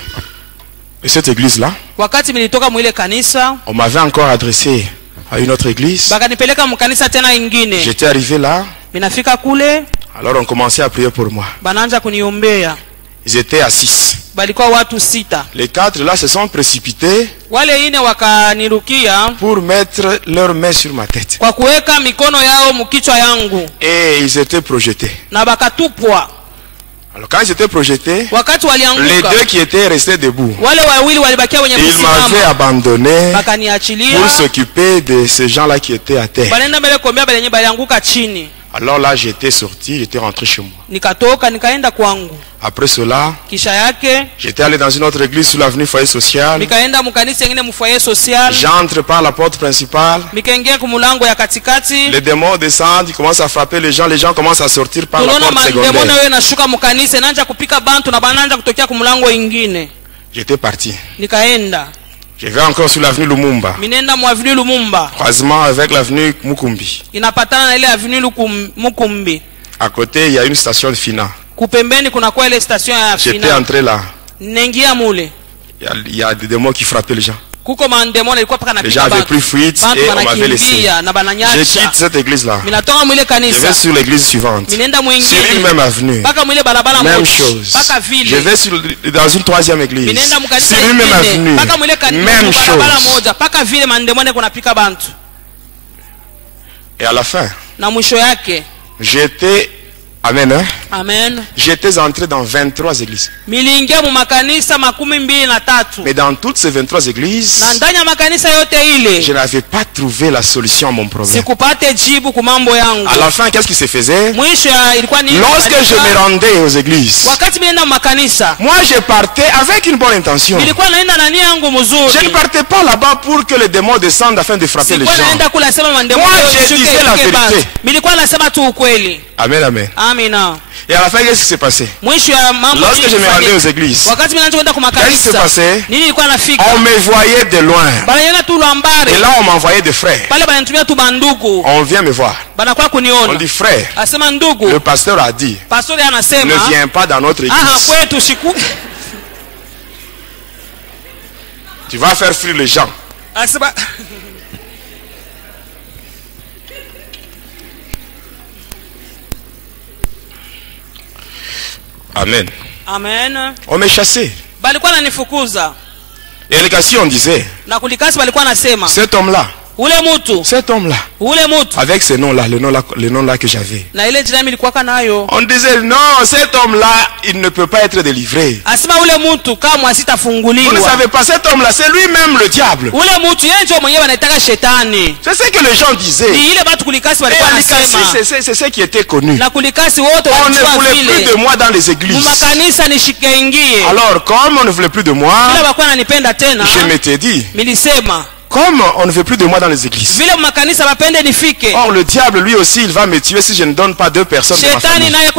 cette église-là, on m'avait encore adressé à une autre église. J'étais arrivé là. Alors on commençait à prier pour moi. Ils étaient à 6. Les 4 là se sont précipités pour mettre leurs mains sur ma tête. Et ils étaient projetés. Alors quand ils étaient projetés, les 2 qui étaient restés debout, ils m'avaient abandonné pour s'occuper de ces gens-là qui étaient à terre. Alors là j'étais sorti, j'étais rentré chez moi. Après cela, j'étais allé dans une autre église sur l'avenue Foyer Social. J'entre par la porte principale. Les démons descendent, ils commencent à frapper les gens commencent à sortir par la porte secondaire. J'étais parti. Je vais encore sur l'avenue Lumumba. Croisement avec l'avenue Mukumbi. À côté, il y a une station de Fina. J'étais entré là. Il y a des démons qui frappaient les gens. Les gens avaient pris fuite et on m'avait laissé. Je quitte cette église-là. Je vais sur l'église suivante. Sur une même avenue. Même chose. Je vais dans une troisième église. Sur une même avenue. Même chose. Et à la fin, j'étais... Amen. Hein? Amen. J'étais entré dans 23 églises. Mais dans toutes ces 23 églises, je n'avais pas trouvé la solution à mon problème. À la fin, qu'est-ce qui se faisait? Lorsque je me rendais aux églises, moi je partais avec une bonne intention. Je ne partais pas là-bas pour que les démons descendent afin de frapper les gens. Moi je disais la vérité. Amen, amen. Amina. Et à la fin, qu'est-ce qui s'est passé? Lorsque je me rendais aux églises, qu'est-ce qui s'est passé? On me voyait de loin. Et là, on m'envoyait des frères. On vient me voir. On dit, frère, le pasteur a dit, ne viens pas dans notre église. Tu vas faire fuir les gens. Amen. Amen. On m'est chassé. Et les on disait, cet homme-là, avec ce nom-là, le nom-là que j'avais, on disait non, cet homme-là, il ne peut pas être délivré. Vous ne savez pas, cet homme-là, c'est lui-même le diable. C'est ce que les gens disaient. Et c'est ce qui était connu. On ne voulait plus de moi dans les églises. Alors, comme on ne voulait plus de moi, je m'étais dit, comme on ne veut plus de moi dans les églises. Or le diable lui aussi il va me tuer si je ne donne pas 2 personnes de ma famille. Alors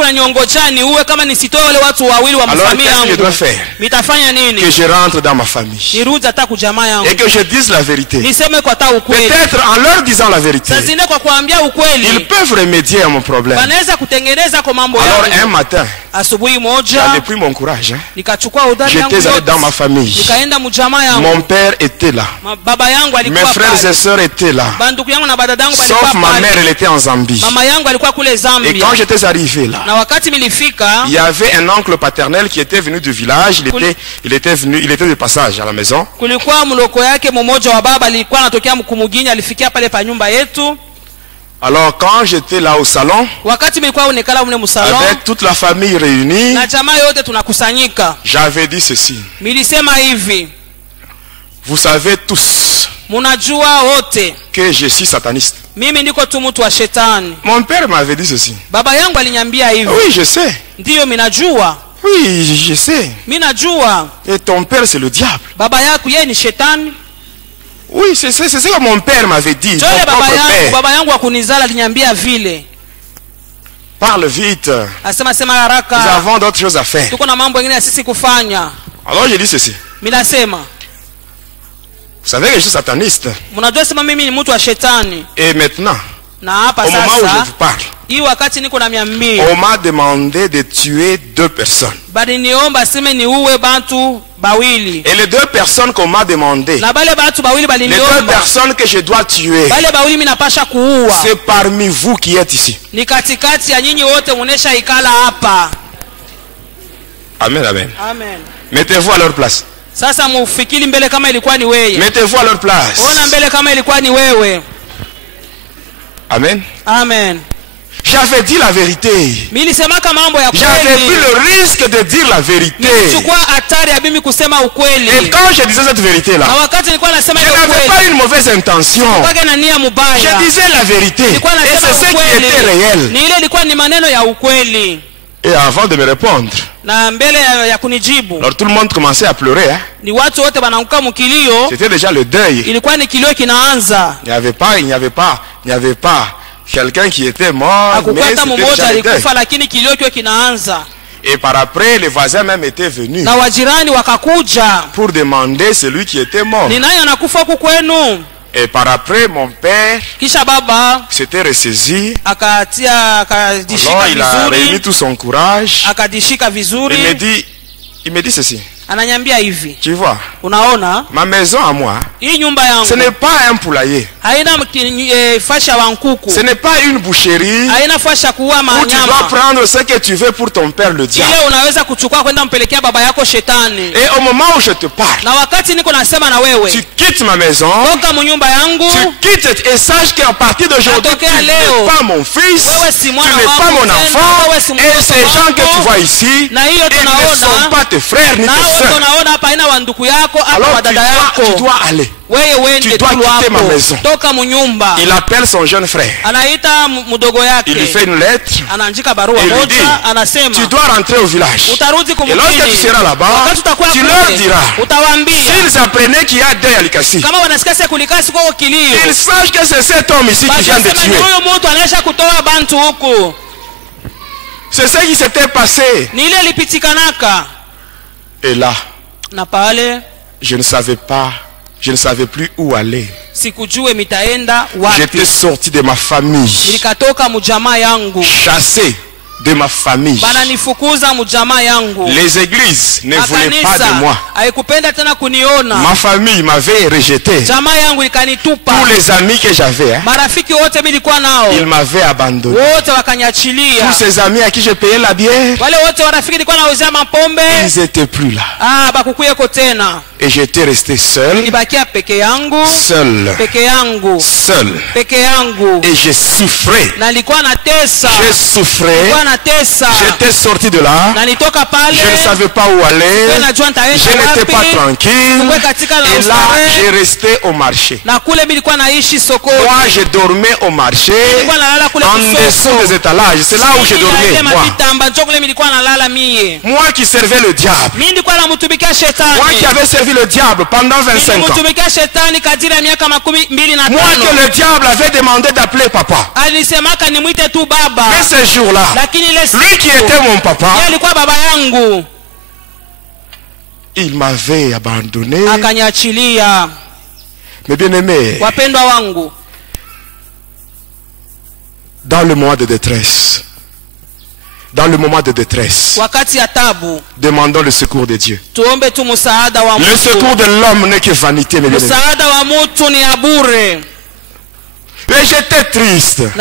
qu'est-ce que je dois faire? Que je rentre dans ma famille et que je dise la vérité. Peut-être en leur disant la vérité, ils peuvent remédier à mon problème. Alors un matin, j'avais pris mon courage. J'étais allé dans ma famille. Mon père était là. Mes frères et sœurs étaient là. Sauf ma mère, elle était en Zambie. Et quand j'étais arrivé là, il y avait un oncle paternel qui était venu du village. Il était de passage à la maison. Alors quand j'étais là au salon, avec toute la famille réunie, j'avais dit ceci. Vous savez tous que je suis sataniste. Mon père m'avait dit ceci. Oui, je sais. Oui, je sais. Et ton père, c'est le diable. Oui, c'est ce que mon père m'avait dit. Parle vite. Nous avons d'autres choses à faire. Alors j'ai dit ceci. Vous savez que je suis sataniste. Et maintenant, au moment où je vous parle, on m'a demandé de tuer 2 personnes. Et les 2 personnes qu'on m'a demandé, les 2 personnes que je dois tuer, c'est parmi vous qui êtes ici. Amen, amen. Mettez-vous à leur place. Mettez-vous à leur place. Amen. Amen. J'avais dit la vérité. J'avais pris le risque de dire la vérité. Et quand je disais cette vérité-là, je n'avais pas une mauvaise intention. Je disais la vérité. Et c'est ce qui était réel. Et avant de me répondre, alors tout le monde commençait à pleurer. C'était déjà le deuil. Il n'y avait pas quelqu'un qui était mort, mais c'était déjà le deuil. Et par après, les voisins même étaient venus pour demander celui qui était mort. Et par après, mon père s'était ressaisi. Alors il a réuni tout son courage. Il me dit ceci. Ananiambia hivi. Tu vois? Unaona? Ma maison à moi. Hii nyumba yangu. Ce n'est pas un poulailler. Haina fasha wa nkuku. Ce n'est pas une boucherie. Haina fasha kuua manyama. Où tu dois prendre ce que tu veux pour ton père le diable. Ile unaweza kuchukua kwenda mpelekea baba yako shetani. Et au moment où je te parle. Na wakati niko nasema na wewe. Tu quittes ma maison. Toka mnyumba yangu. Tu quittes et sache qu'à partir d'aujourd'hui tu n'es pas mon fils. Tu n'es pas mon enfant. Et ces gens que tu vois ici, ils ne sont pas tes frères ni tes sœurs. Alors tu dois aller. Tu dois quitter ma maison. Il appelle son jeune frère. Il lui fait une lettre. Et il lui dit, tu dois rentrer au village. Et lorsque tu seras là-bas, tu leur diras, s'ils apprenaient qu'il y a deuil à Likasi, ils sachent que c'est cet homme ici qui vient de tuer. C'est ce qui s'était passé. Et là, je ne savais pas, je ne savais plus où aller. J'étais sorti de ma famille, chassé de ma famille. Les églises ne voulaient pas de moi. Ma famille m'avait rejeté. Tous les amis que j'avais, ils m'avaient abandonné. Tous ces amis à qui je payais la bière, ils n'étaient plus là. Et j'étais resté seul. Seul. Et je souffrais. Je souffrais. J'étais sorti de là. Je ne savais pas où aller. Je n'étais pas tranquille. Et là, j'ai resté au marché. Moi, je dormais au marché, en dessous des étalages. C'est là où je dormais. Moi qui servais le diable. Moi qui avais servi le diable pendant 25 ans. Moi que le diable avait demandé d'appeler papa. Mais ce jour-là, lui qui était mon papa, il m'avait abandonné. Mais bien aimé, dans le moment de détresse, demandons le secours de Dieu. Le secours de l'homme n'est que vanité, mes bien-aimés. Et j'étais triste. Et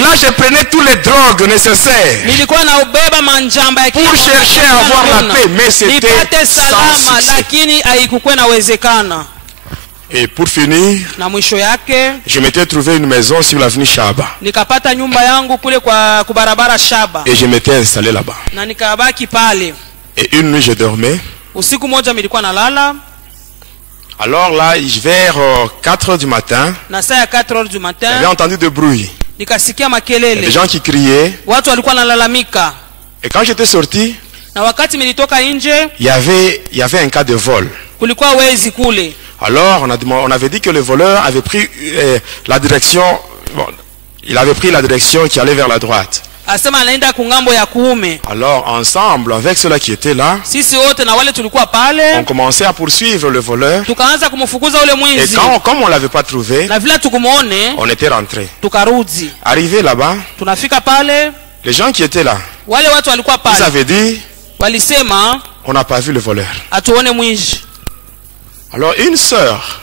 là je prenais tous les drogues nécessaires pour chercher à avoir la paix. Mais c'était sans succès. Et pour finir, je m'étais trouvé une maison sur l'avenue Shaba. Et je m'étais installé là-bas. Et une nuit je dormais. Alors là, vers 4 heures du matin, j'avais entendu de bruit. Des gens qui criaient. Et quand j'étais sorti, il y avait un cas de vol. Alors on avait dit que le voleur avait pris la direction, il avait pris la direction qui allait vers la droite. Alors ensemble avec ceux-là qui étaient là, on commençait à poursuivre le voleur. Et comme on ne l'avait pas trouvé, on était rentré. Arrivé là-bas, les gens qui étaient là, ils avaient dit, on n'a pas vu le voleur. Alors une sœur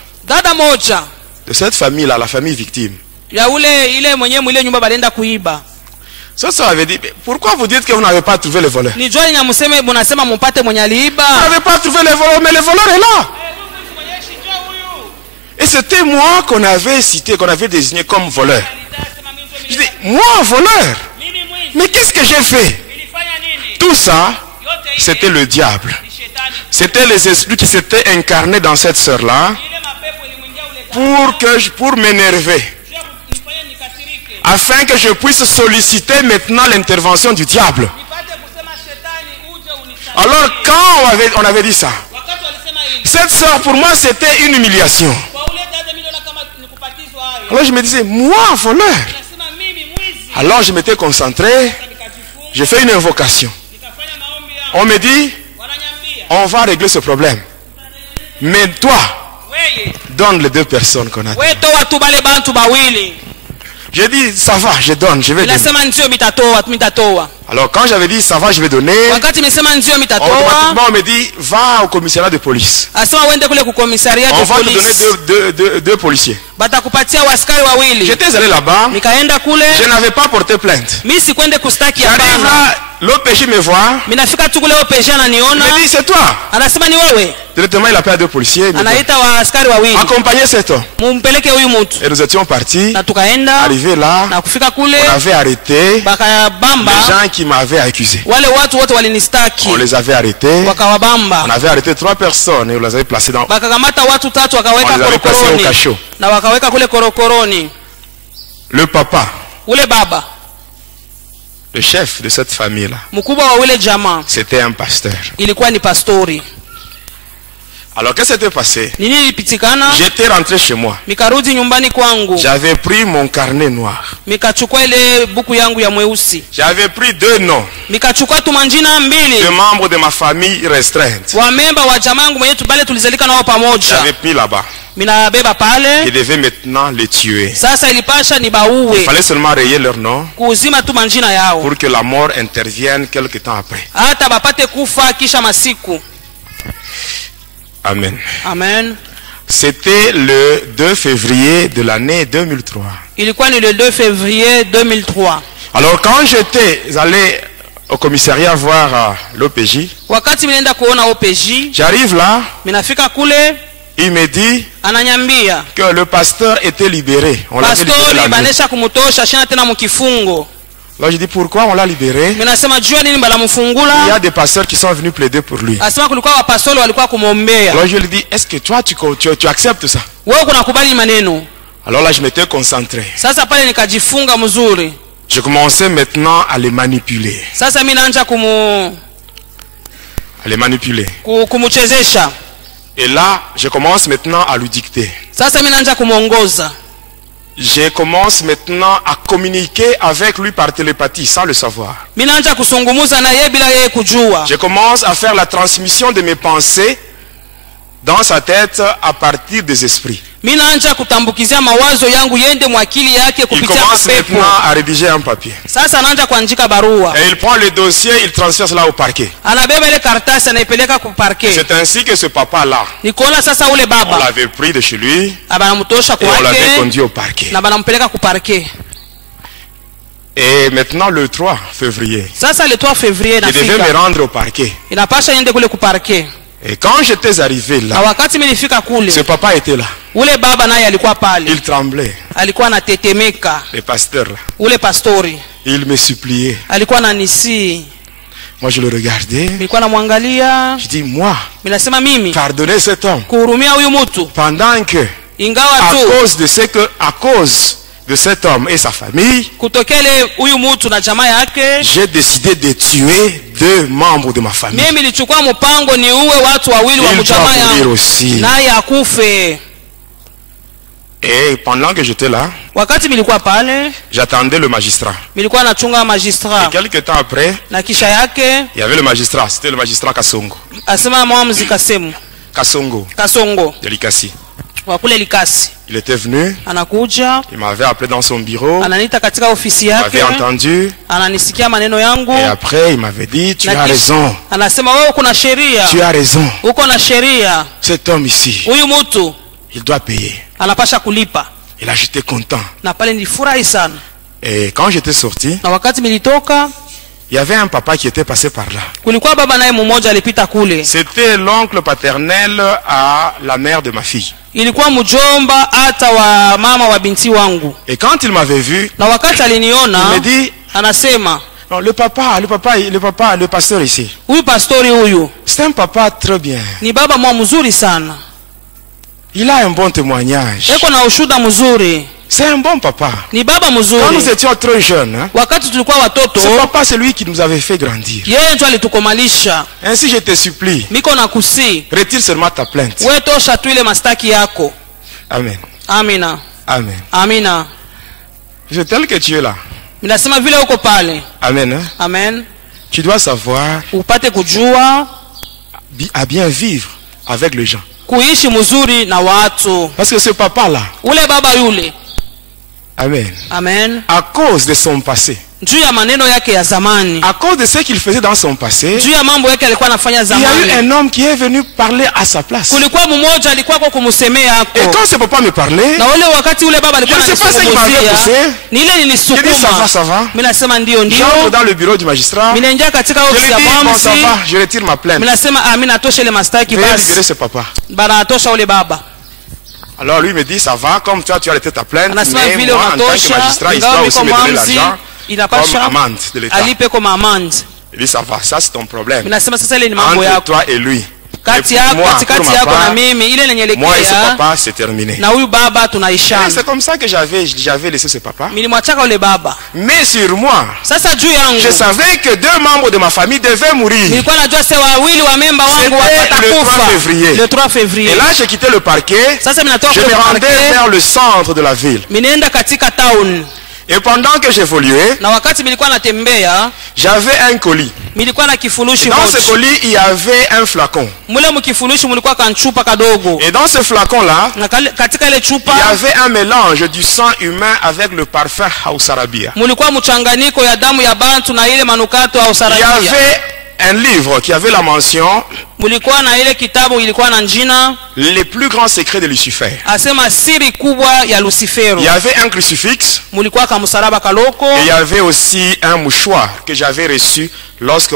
de cette famille-là, la famille victime, cette sœur avait dit, pourquoi vous dites que vous n'avez pas trouvé le voleur? Vous n'avez pas trouvé le voleur, mais le voleur est là. Et c'était moi qu'on avait cité, qu'on avait désigné comme voleur. Je dis, moi voleur? Mais qu'est-ce que j'ai fait? Tout ça, c'était le diable. C'était les esprits qui s'étaient incarnés dans cette sœur-là pour m'énerver. Afin que je puisse solliciter maintenant l'intervention du diable. Alors quand on avait dit ça, cette sœur pour moi c'était une humiliation. Alors je me disais, moi voleur? Alors je m'étais concentré, j'ai fait une invocation. On me dit, on va régler ce problème. Mais toi, donne les 2 personnes qu'on a. J'ai dit, ça va, je donne, je vais donner. Alors quand j'avais dit ça va, je vais donner, automatiquement on me dit va au commissariat de police. On va te donner deux policiers. J'étais allé là-bas, je n'avais pas porté plainte. J'arrive là, l'OPJ me voit, il me dit c'est toi. Directement il appelle deux policiers, accompagnez cet homme. Et nous étions partis, arrivés là, on avait arrêté les gens qui m'avaient accusé. On les avait arrêtés, on avait arrêté 3 personnes et on les avait placés dans... On les avait placés au cachot. Le papa, le chef de cette famille-là, c'était un pasteur. Alors qu'est-ce qui s'était passé? J'étais rentré chez moi. J'avais pris mon carnet noir. J'avais pris 2 noms de membres de ma famille restreinte. J'avais pris là-bas. Je devais maintenant les tuer. Il fallait seulement rayer leur nom pour que la mort intervienne quelque temps après. Amen. Amen. C'était le 2 février de l'année 2003. Il est le 2 février 2003. Alors quand j'étais allé au commissariat voir l'OPJ, j'arrive là, il me dit que le pasteur était libéré. On l'avait libéré la nuit. Alors je dis pourquoi on l'a libéré? Il y a des pasteurs qui sont venus plaider pour lui. Alors je lui dis, est-ce que toi tu acceptes ça? Alors là je m'étais concentré. Je commençais maintenant à les manipuler. Et là je commence maintenant à lui dicter. Je commence maintenant à communiquer avec lui par télépathie sans le savoir. Je commence à faire la transmission de mes pensées dans sa tête à partir des esprits. Il commence maintenant à rédiger un papier. Et il prend le dossier, il transfère cela au parquet. C'est ainsi que ce papa-là, on l'avait pris de chez lui et on l'avait conduit au parquet. Et maintenant le 3 février, il devait me rendre au parquet. Et quand j'étais arrivé là, ce papa était là. Il tremblait. Le pasteur là. Il me suppliait. Moi je le regardais. Je dis moi, pardonnez cet homme. Pendant que, à cause de cet homme et sa famille, j'ai décidé de tuer 2 membres de ma famille. Il doit mourir aussi. Et pendant que j'étais là, j'attendais le magistrat. Et quelques temps après, il y avait le magistrat. C'était le magistrat Kasongo. Kasongo de Likasi. Il était venu, il m'avait appelé dans son bureau, il m'avait entendu, et après il m'avait dit, tu as raison, tu as raison, cet homme ici, il doit payer. Et là j'étais content. Et quand j'étais sorti, il y avait un papa qui était passé par là. C'était l'oncle paternel à la mère de ma fille. Et quand il m'avait vu, il me dit, non, le pasteur ici, c'est un papa très bien. Il a un bon témoignage. C'est un bon papa. Quand nous étions trop jeunes, hein, ce papa c'est lui qui nous avait fait grandir. Ainsi je te supplie, retire seulement ta plainte. Amen. Amina. Amen. Amina. Je tel que tu es là. Amen. Hein? Amen. Tu dois savoir à bien vivre avec les gens. Parce que ce papa là, Amen. Amen. À cause de son passé, À cause de ce qu'il faisait dans son passé, il y a eu un homme qui est venu parler à sa place. Et quand ce papa me parlait, je ne sais pas ce qu'il m'avait poussé. Je dis ça va. J'entre dans le bureau du magistrat. Je lui dis bon ça va, je retire ma plainte. Veuillez libérer ce papa. Alors lui me dit ça va, comme toi tu as été ta plainte, mais moi en tant que magistrat il doit aussi me donner l'argent comme amende de l'État. Il dit ça va, ça c'est ton problème entre toi et lui. Moi et ce papa c'est terminé. C'est comme ça que j'avais laissé ce papa. Mais sur moi, je savais que 2 membres de ma famille devaient mourir. C'était le 3 février. Et là j'ai quitté le parquet. Je me rendais vers le centre de la ville. Et pendant que j'évoluais, j'avais un colis. Et dans ce colis, il y avait un flacon. Et dans ce flacon-là, il y avait un mélange du sang humain avec le parfum Hausarabia. Il y avait un livre qui avait la mention les plus grands secrets de Lucifer. Il y avait un crucifix et il y avait aussi un mouchoir que j'avais reçu lorsque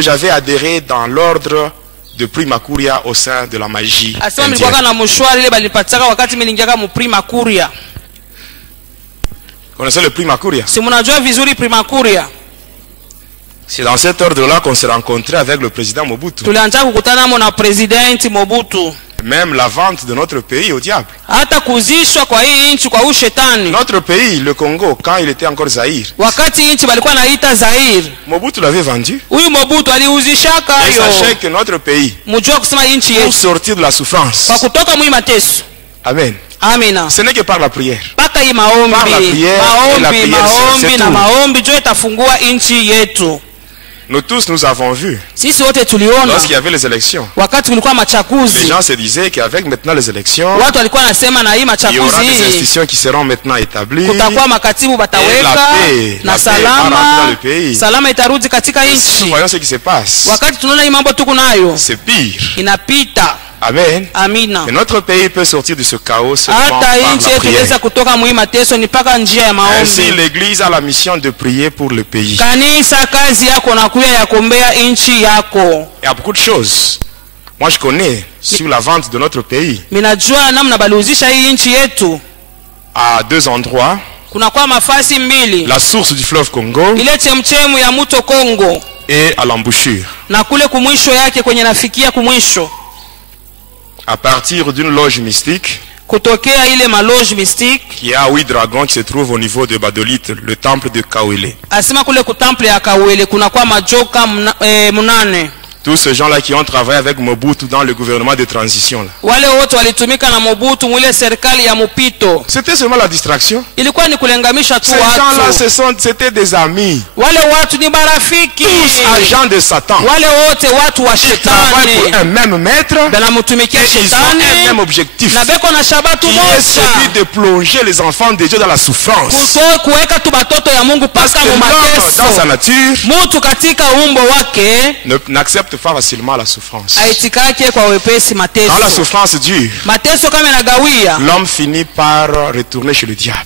j'avais adhéré dans l'ordre de Primacuria au sein de la magie indienne. Vous connaissez le Primacuria? C'est dans cet ordre-là qu'on s'est rencontré avec le président Mobutu. Même la vente de notre pays au diable. Notre pays, le Congo, quand il était encore Zaïre, Mobutu l'avait vendu. Et sachez que notre pays, pour sortir de la souffrance, amen. Ce n'est que par la prière. Par la prière et la prière, c'est tout. Nous tous, nous avons vu, lorsqu'il y avait les élections, les gens se disaient qu'avec maintenant les élections, il y aura des institutions qui seront maintenant établies, et la paix va rentrer dans le pays. Et si nous voyons ce qui se passe, c'est pire. Amen. Et notre pays peut sortir de ce chaos seulement par la prière. Ainsi, l'Église a la mission de prier pour le pays. Il y a beaucoup de choses. Moi, je connais sur la vente de notre pays. À 2 endroits. La source du fleuve Congo et à l'embouchure. À partir d'une loge mystique qui a 8 dragons qui se trouve au niveau de Badolite, le temple de Kawele. Tous ces gens-là qui ont travaillé avec Mobutu dans le gouvernement de transition. C'était seulement la distraction. Ces gens-là, c'était des amis. Tous agents de Satan. Ils travaillent pour un même maître et ils ont un même objectif qui est celui de plonger les enfants de Dieu dans la souffrance. Parce que l'homme, dans sa nature, n'accepte pas facilement la souffrance. Quand la souffrance dure, l'homme finit par retourner chez le diable.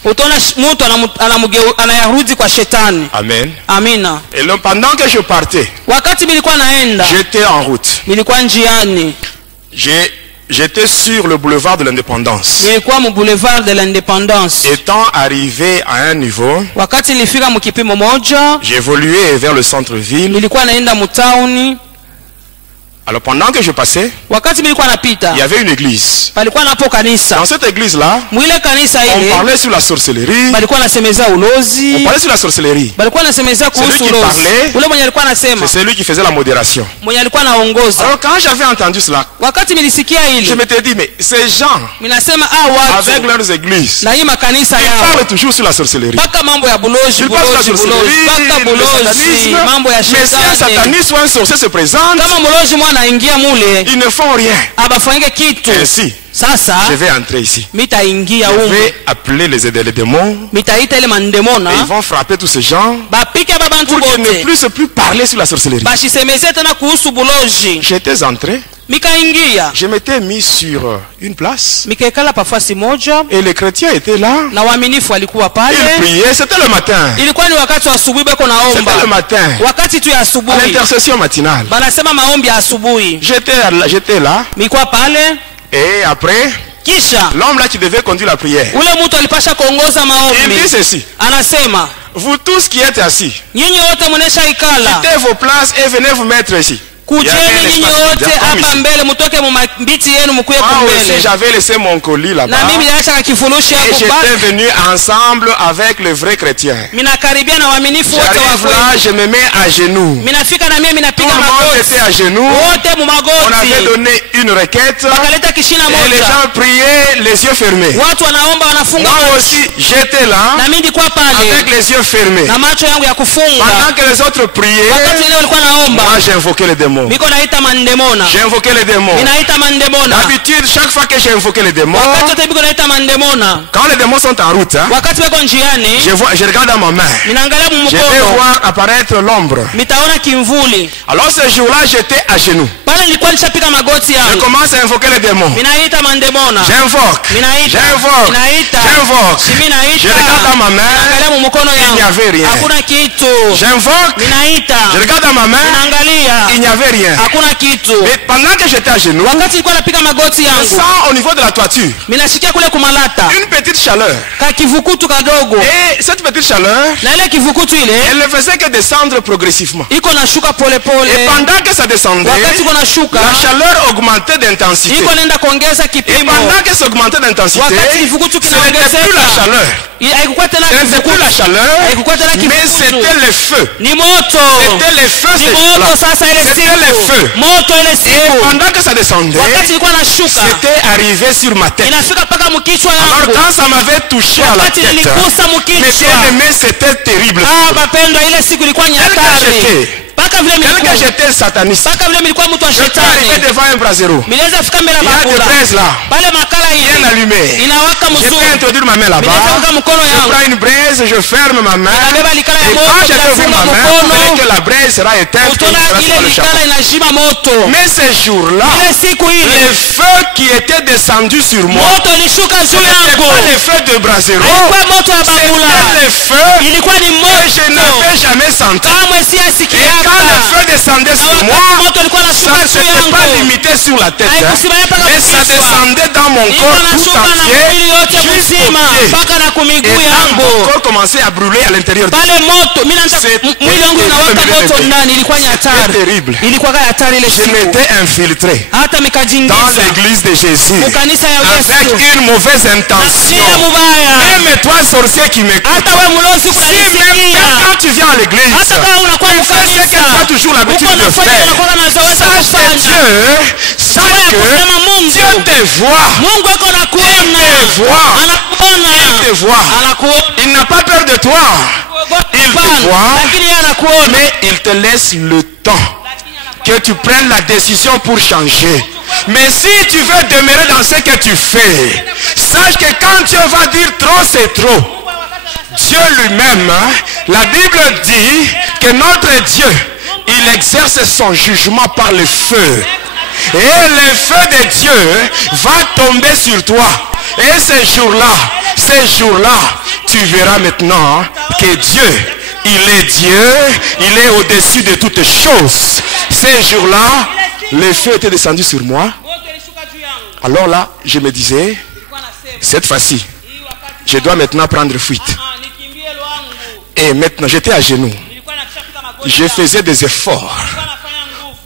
Amen. Et pendant que je partais, j'étais en route. J'étais sur le boulevard de l'Indépendance. Étant arrivé à un niveau, j'évoluais vers le centre-ville. Alors pendant que je passais, il y avait une église. Dans cette église-là, on parlait sur la sorcellerie. On parlait sur la sorcellerie. Celui qui parlait, c'est celui qui faisait la modération. Alors quand j'avais entendu cela, je m'étais dit, mais ces gens, avec leurs églises, ils parlent toujours sur la sorcellerie. Ils parlent sur la sorcellerie, le satanisme. Mais si un sataniste ou un sorcier se présente, ils ne font rien. Ainsi, je vais entrer ici. Je vais appeler les démons. Et ils vont frapper tous ces gens pour qu'ils ne puissent plus parler sur la sorcellerie. J'étais entré. Je m'étais mis sur une place et les chrétiens étaient là. Ils priaient, c'était le matin. C'était le matin. À l'intercession matinale. J'étais là. Et après, l'homme là qui devait conduire la prière, il dit ceci: vous tous qui êtes assis, quittez vos places et venez vous mettre ici. J'avais laissé mon colis là-bas et j'étais venu ensemble avec le vrai chrétien. J'arrive là, je me mets à genoux. Tout le monde était à genoux. On avait donné une requête et les gens priaient les yeux fermés. Moi aussi j'étais là avec les yeux fermés. Pendant que les autres priaient, moi j'ai invoqué les démons. J'ai invoqué les démons. D'habitude, chaque fois que j'ai invoqué les démons, quand les démons sont en route, je regarde dans ma main. Je vais voir apparaître l'ombre. Alors ce jour-là, j'étais à genoux. Je commence à invoquer les démons. J'invoque. Je regarde dans ma main. Il n'y avait rien. J'invoque. Je regarde dans ma main. Il n'y avait rien. Mais pendant que j'étais à genoux, je sens au niveau de la toiture une petite chaleur. Et cette petite chaleur, elle ne faisait que descendre progressivement. Et pendant que ça descendait, la chaleur augmentait d'intensité. Et pendant que ça augmentait d'intensité, ce n'était plus la chaleur. Ce n'était plus la chaleur, mais c'était le feu. C'était le feu. C'était le feu. Et pendant que ça descendait, c'était arrivé sur ma tête. Alors quand ça m'avait touché à la tête, mais bien aimé, c'était terrible. Tel que j'étais sataniste, je suis arrivé devant un brasero. Il y a des braises là, bien allumées. Je vais introduire ma main là-bas. Je prends une braise, je ferme ma main. Et quand je vais ouvrir ma main, vous verrez que la braise sera éteinte. Mais ce jour-là, le feu qui était descendu sur moi, ce n'était pas le feu de brasero, c'était le feu que je n'avais jamais senti. Et quand le feu descendait sur moi, ça ne s'était pas limité sur la tête, mais ça descendait dans mon corps tout entier jusqu'au pied. Et là, mon corps commençait à brûler à l'intérieur. C'était terrible. Je m'étais infiltré dans l'église de Jésus avec une mauvaise intention. Même toi, sorcier qui m'écoute, si même quand tu viens à l'église, tu fais ce que tu as toujours l'habitude de faire, sache que Dieu te voit. Il te voit. Il n'a pas peur de toi. Il te voit, mais il te laisse le temps que tu prennes la décision pour changer. Mais si tu veux demeurer dans ce que tu fais, sache que quand Dieu va dire trop, c'est trop. Dieu lui-même, la Bible dit que notre Dieu, il exerce son jugement par le feu. Et le feu de Dieu va tomber sur toi. Et ce jour-là, tu verras maintenant que Dieu, il est Dieu, il est au-dessus de toutes choses. Ce jour-là, le feu était descendu sur moi. Alors là, je me disais, cette fois-ci, je dois maintenant prendre fuite. Et maintenant, j'étais à genoux. Je faisais des efforts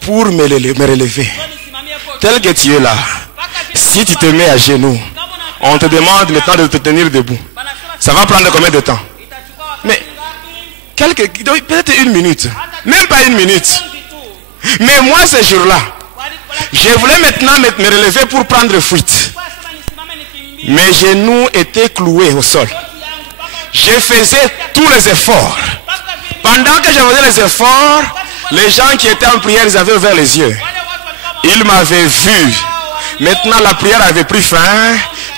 pour me relever. Tel que tu es là, si tu te mets à genoux, on te demande maintenant de te tenir debout. Ça va prendre combien de temps? Mais, peut-être une minute. Même pas une minute. Mais moi, ce jour-là, je voulais maintenant me relever pour prendre fuite. Mes genoux étaient cloués au sol. Je faisais tous les efforts. Pendant que je faisais les efforts, les gens qui étaient en prière, ils avaient ouvert les yeux. Ils m'avaient vu. Maintenant, la prière avait pris fin.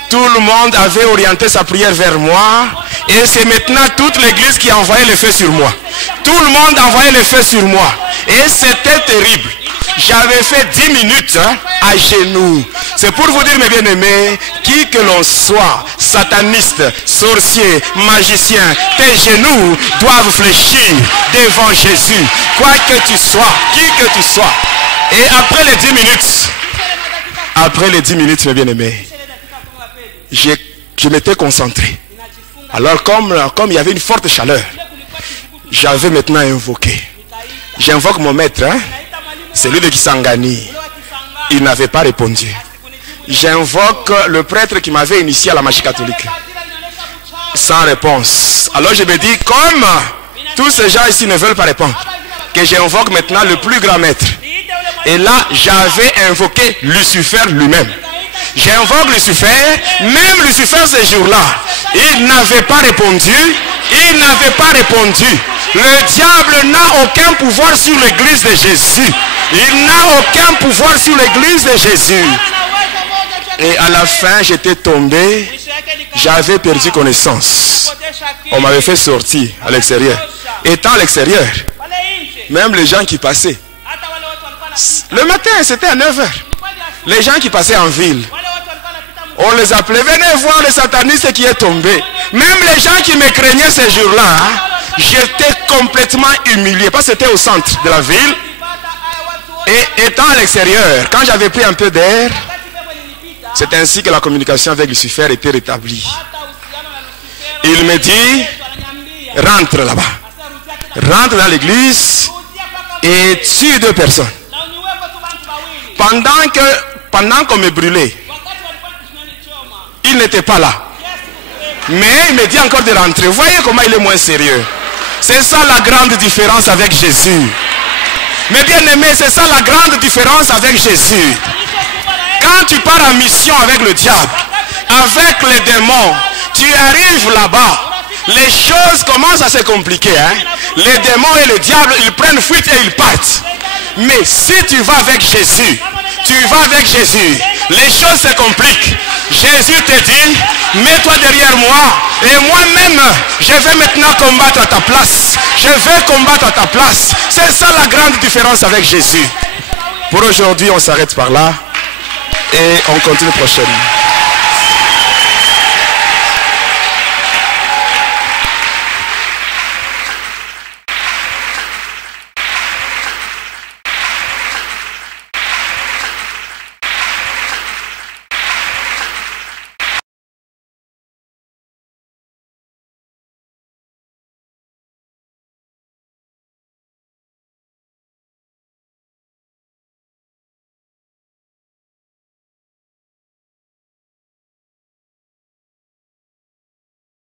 Tout le monde avait orienté sa prière vers moi. Et c'est maintenant toute l'église qui envoyait le feu sur moi. Tout le monde envoyait le feu sur moi. Et c'était terrible. J'avais fait 10 minutes à genoux. C'est pour vous dire, mes bien-aimés, qui que l'on soit, sataniste, sorcier, magicien, tes genoux doivent fléchir devant Jésus. Quoi que tu sois, qui que tu sois. Et après les 10 minutes, mes bien-aimés, je m'étais concentré. Alors comme il y avait une forte chaleur, j'avais maintenant invoqué. J'invoque mon maître, celui de Kisangani. Il n'avait pas répondu. J'invoque le prêtre qui m'avait initié à la magie catholique. Sans réponse. Alors je me dis, comme tous ces gens ici ne veulent pas répondre, que j'invoque maintenant le plus grand maître. Et là, j'avais invoqué Lucifer lui-même. J'invoque Lucifer, même Lucifer ce jour-là, il n'avait pas répondu. Il n'avait pas répondu. Le diable n'a aucun pouvoir sur l'église de Jésus. Il n'a aucun pouvoir sur l'église de Jésus. Et à la fin, j'étais tombé. J'avais perdu connaissance. On m'avait fait sortir à l'extérieur. Étant à l'extérieur, même les gens qui passaient. Le matin, c'était à 9h. Les gens qui passaient en ville, on les appelait, venez voir le sataniste qui est tombé. Même les gens qui me craignaient ces jours-là, j'étais complètement humilié. Parce que c'était au centre de la ville. Et étant à l'extérieur, quand j'avais pris un peu d'air, c'est ainsi que la communication avec Lucifer était rétablie. Il me dit, rentre là-bas. Rentre dans l'église et tue 2 personnes. Pendant qu'on me brûlait, il n'était pas là. Mais il me dit encore de rentrer. Vous voyez comment il est moins sérieux. C'est ça la grande différence avec Jésus. Mais bien aimé, c'est ça la grande différence avec Jésus. Quand tu pars en mission avec le diable, avec les démons, tu arrives là-bas, les choses commencent à se compliquer. Les démons et le diable, ils prennent fuite et ils partent. Mais si tu vas avec Jésus, les choses se compliquent. Jésus te dit, mets-toi derrière moi et moi-même, je vais maintenant combattre à ta place. Je vais combattre à ta place. C'est ça la grande différence avec Jésus. Pour aujourd'hui, on s'arrête par là et on continue prochainement.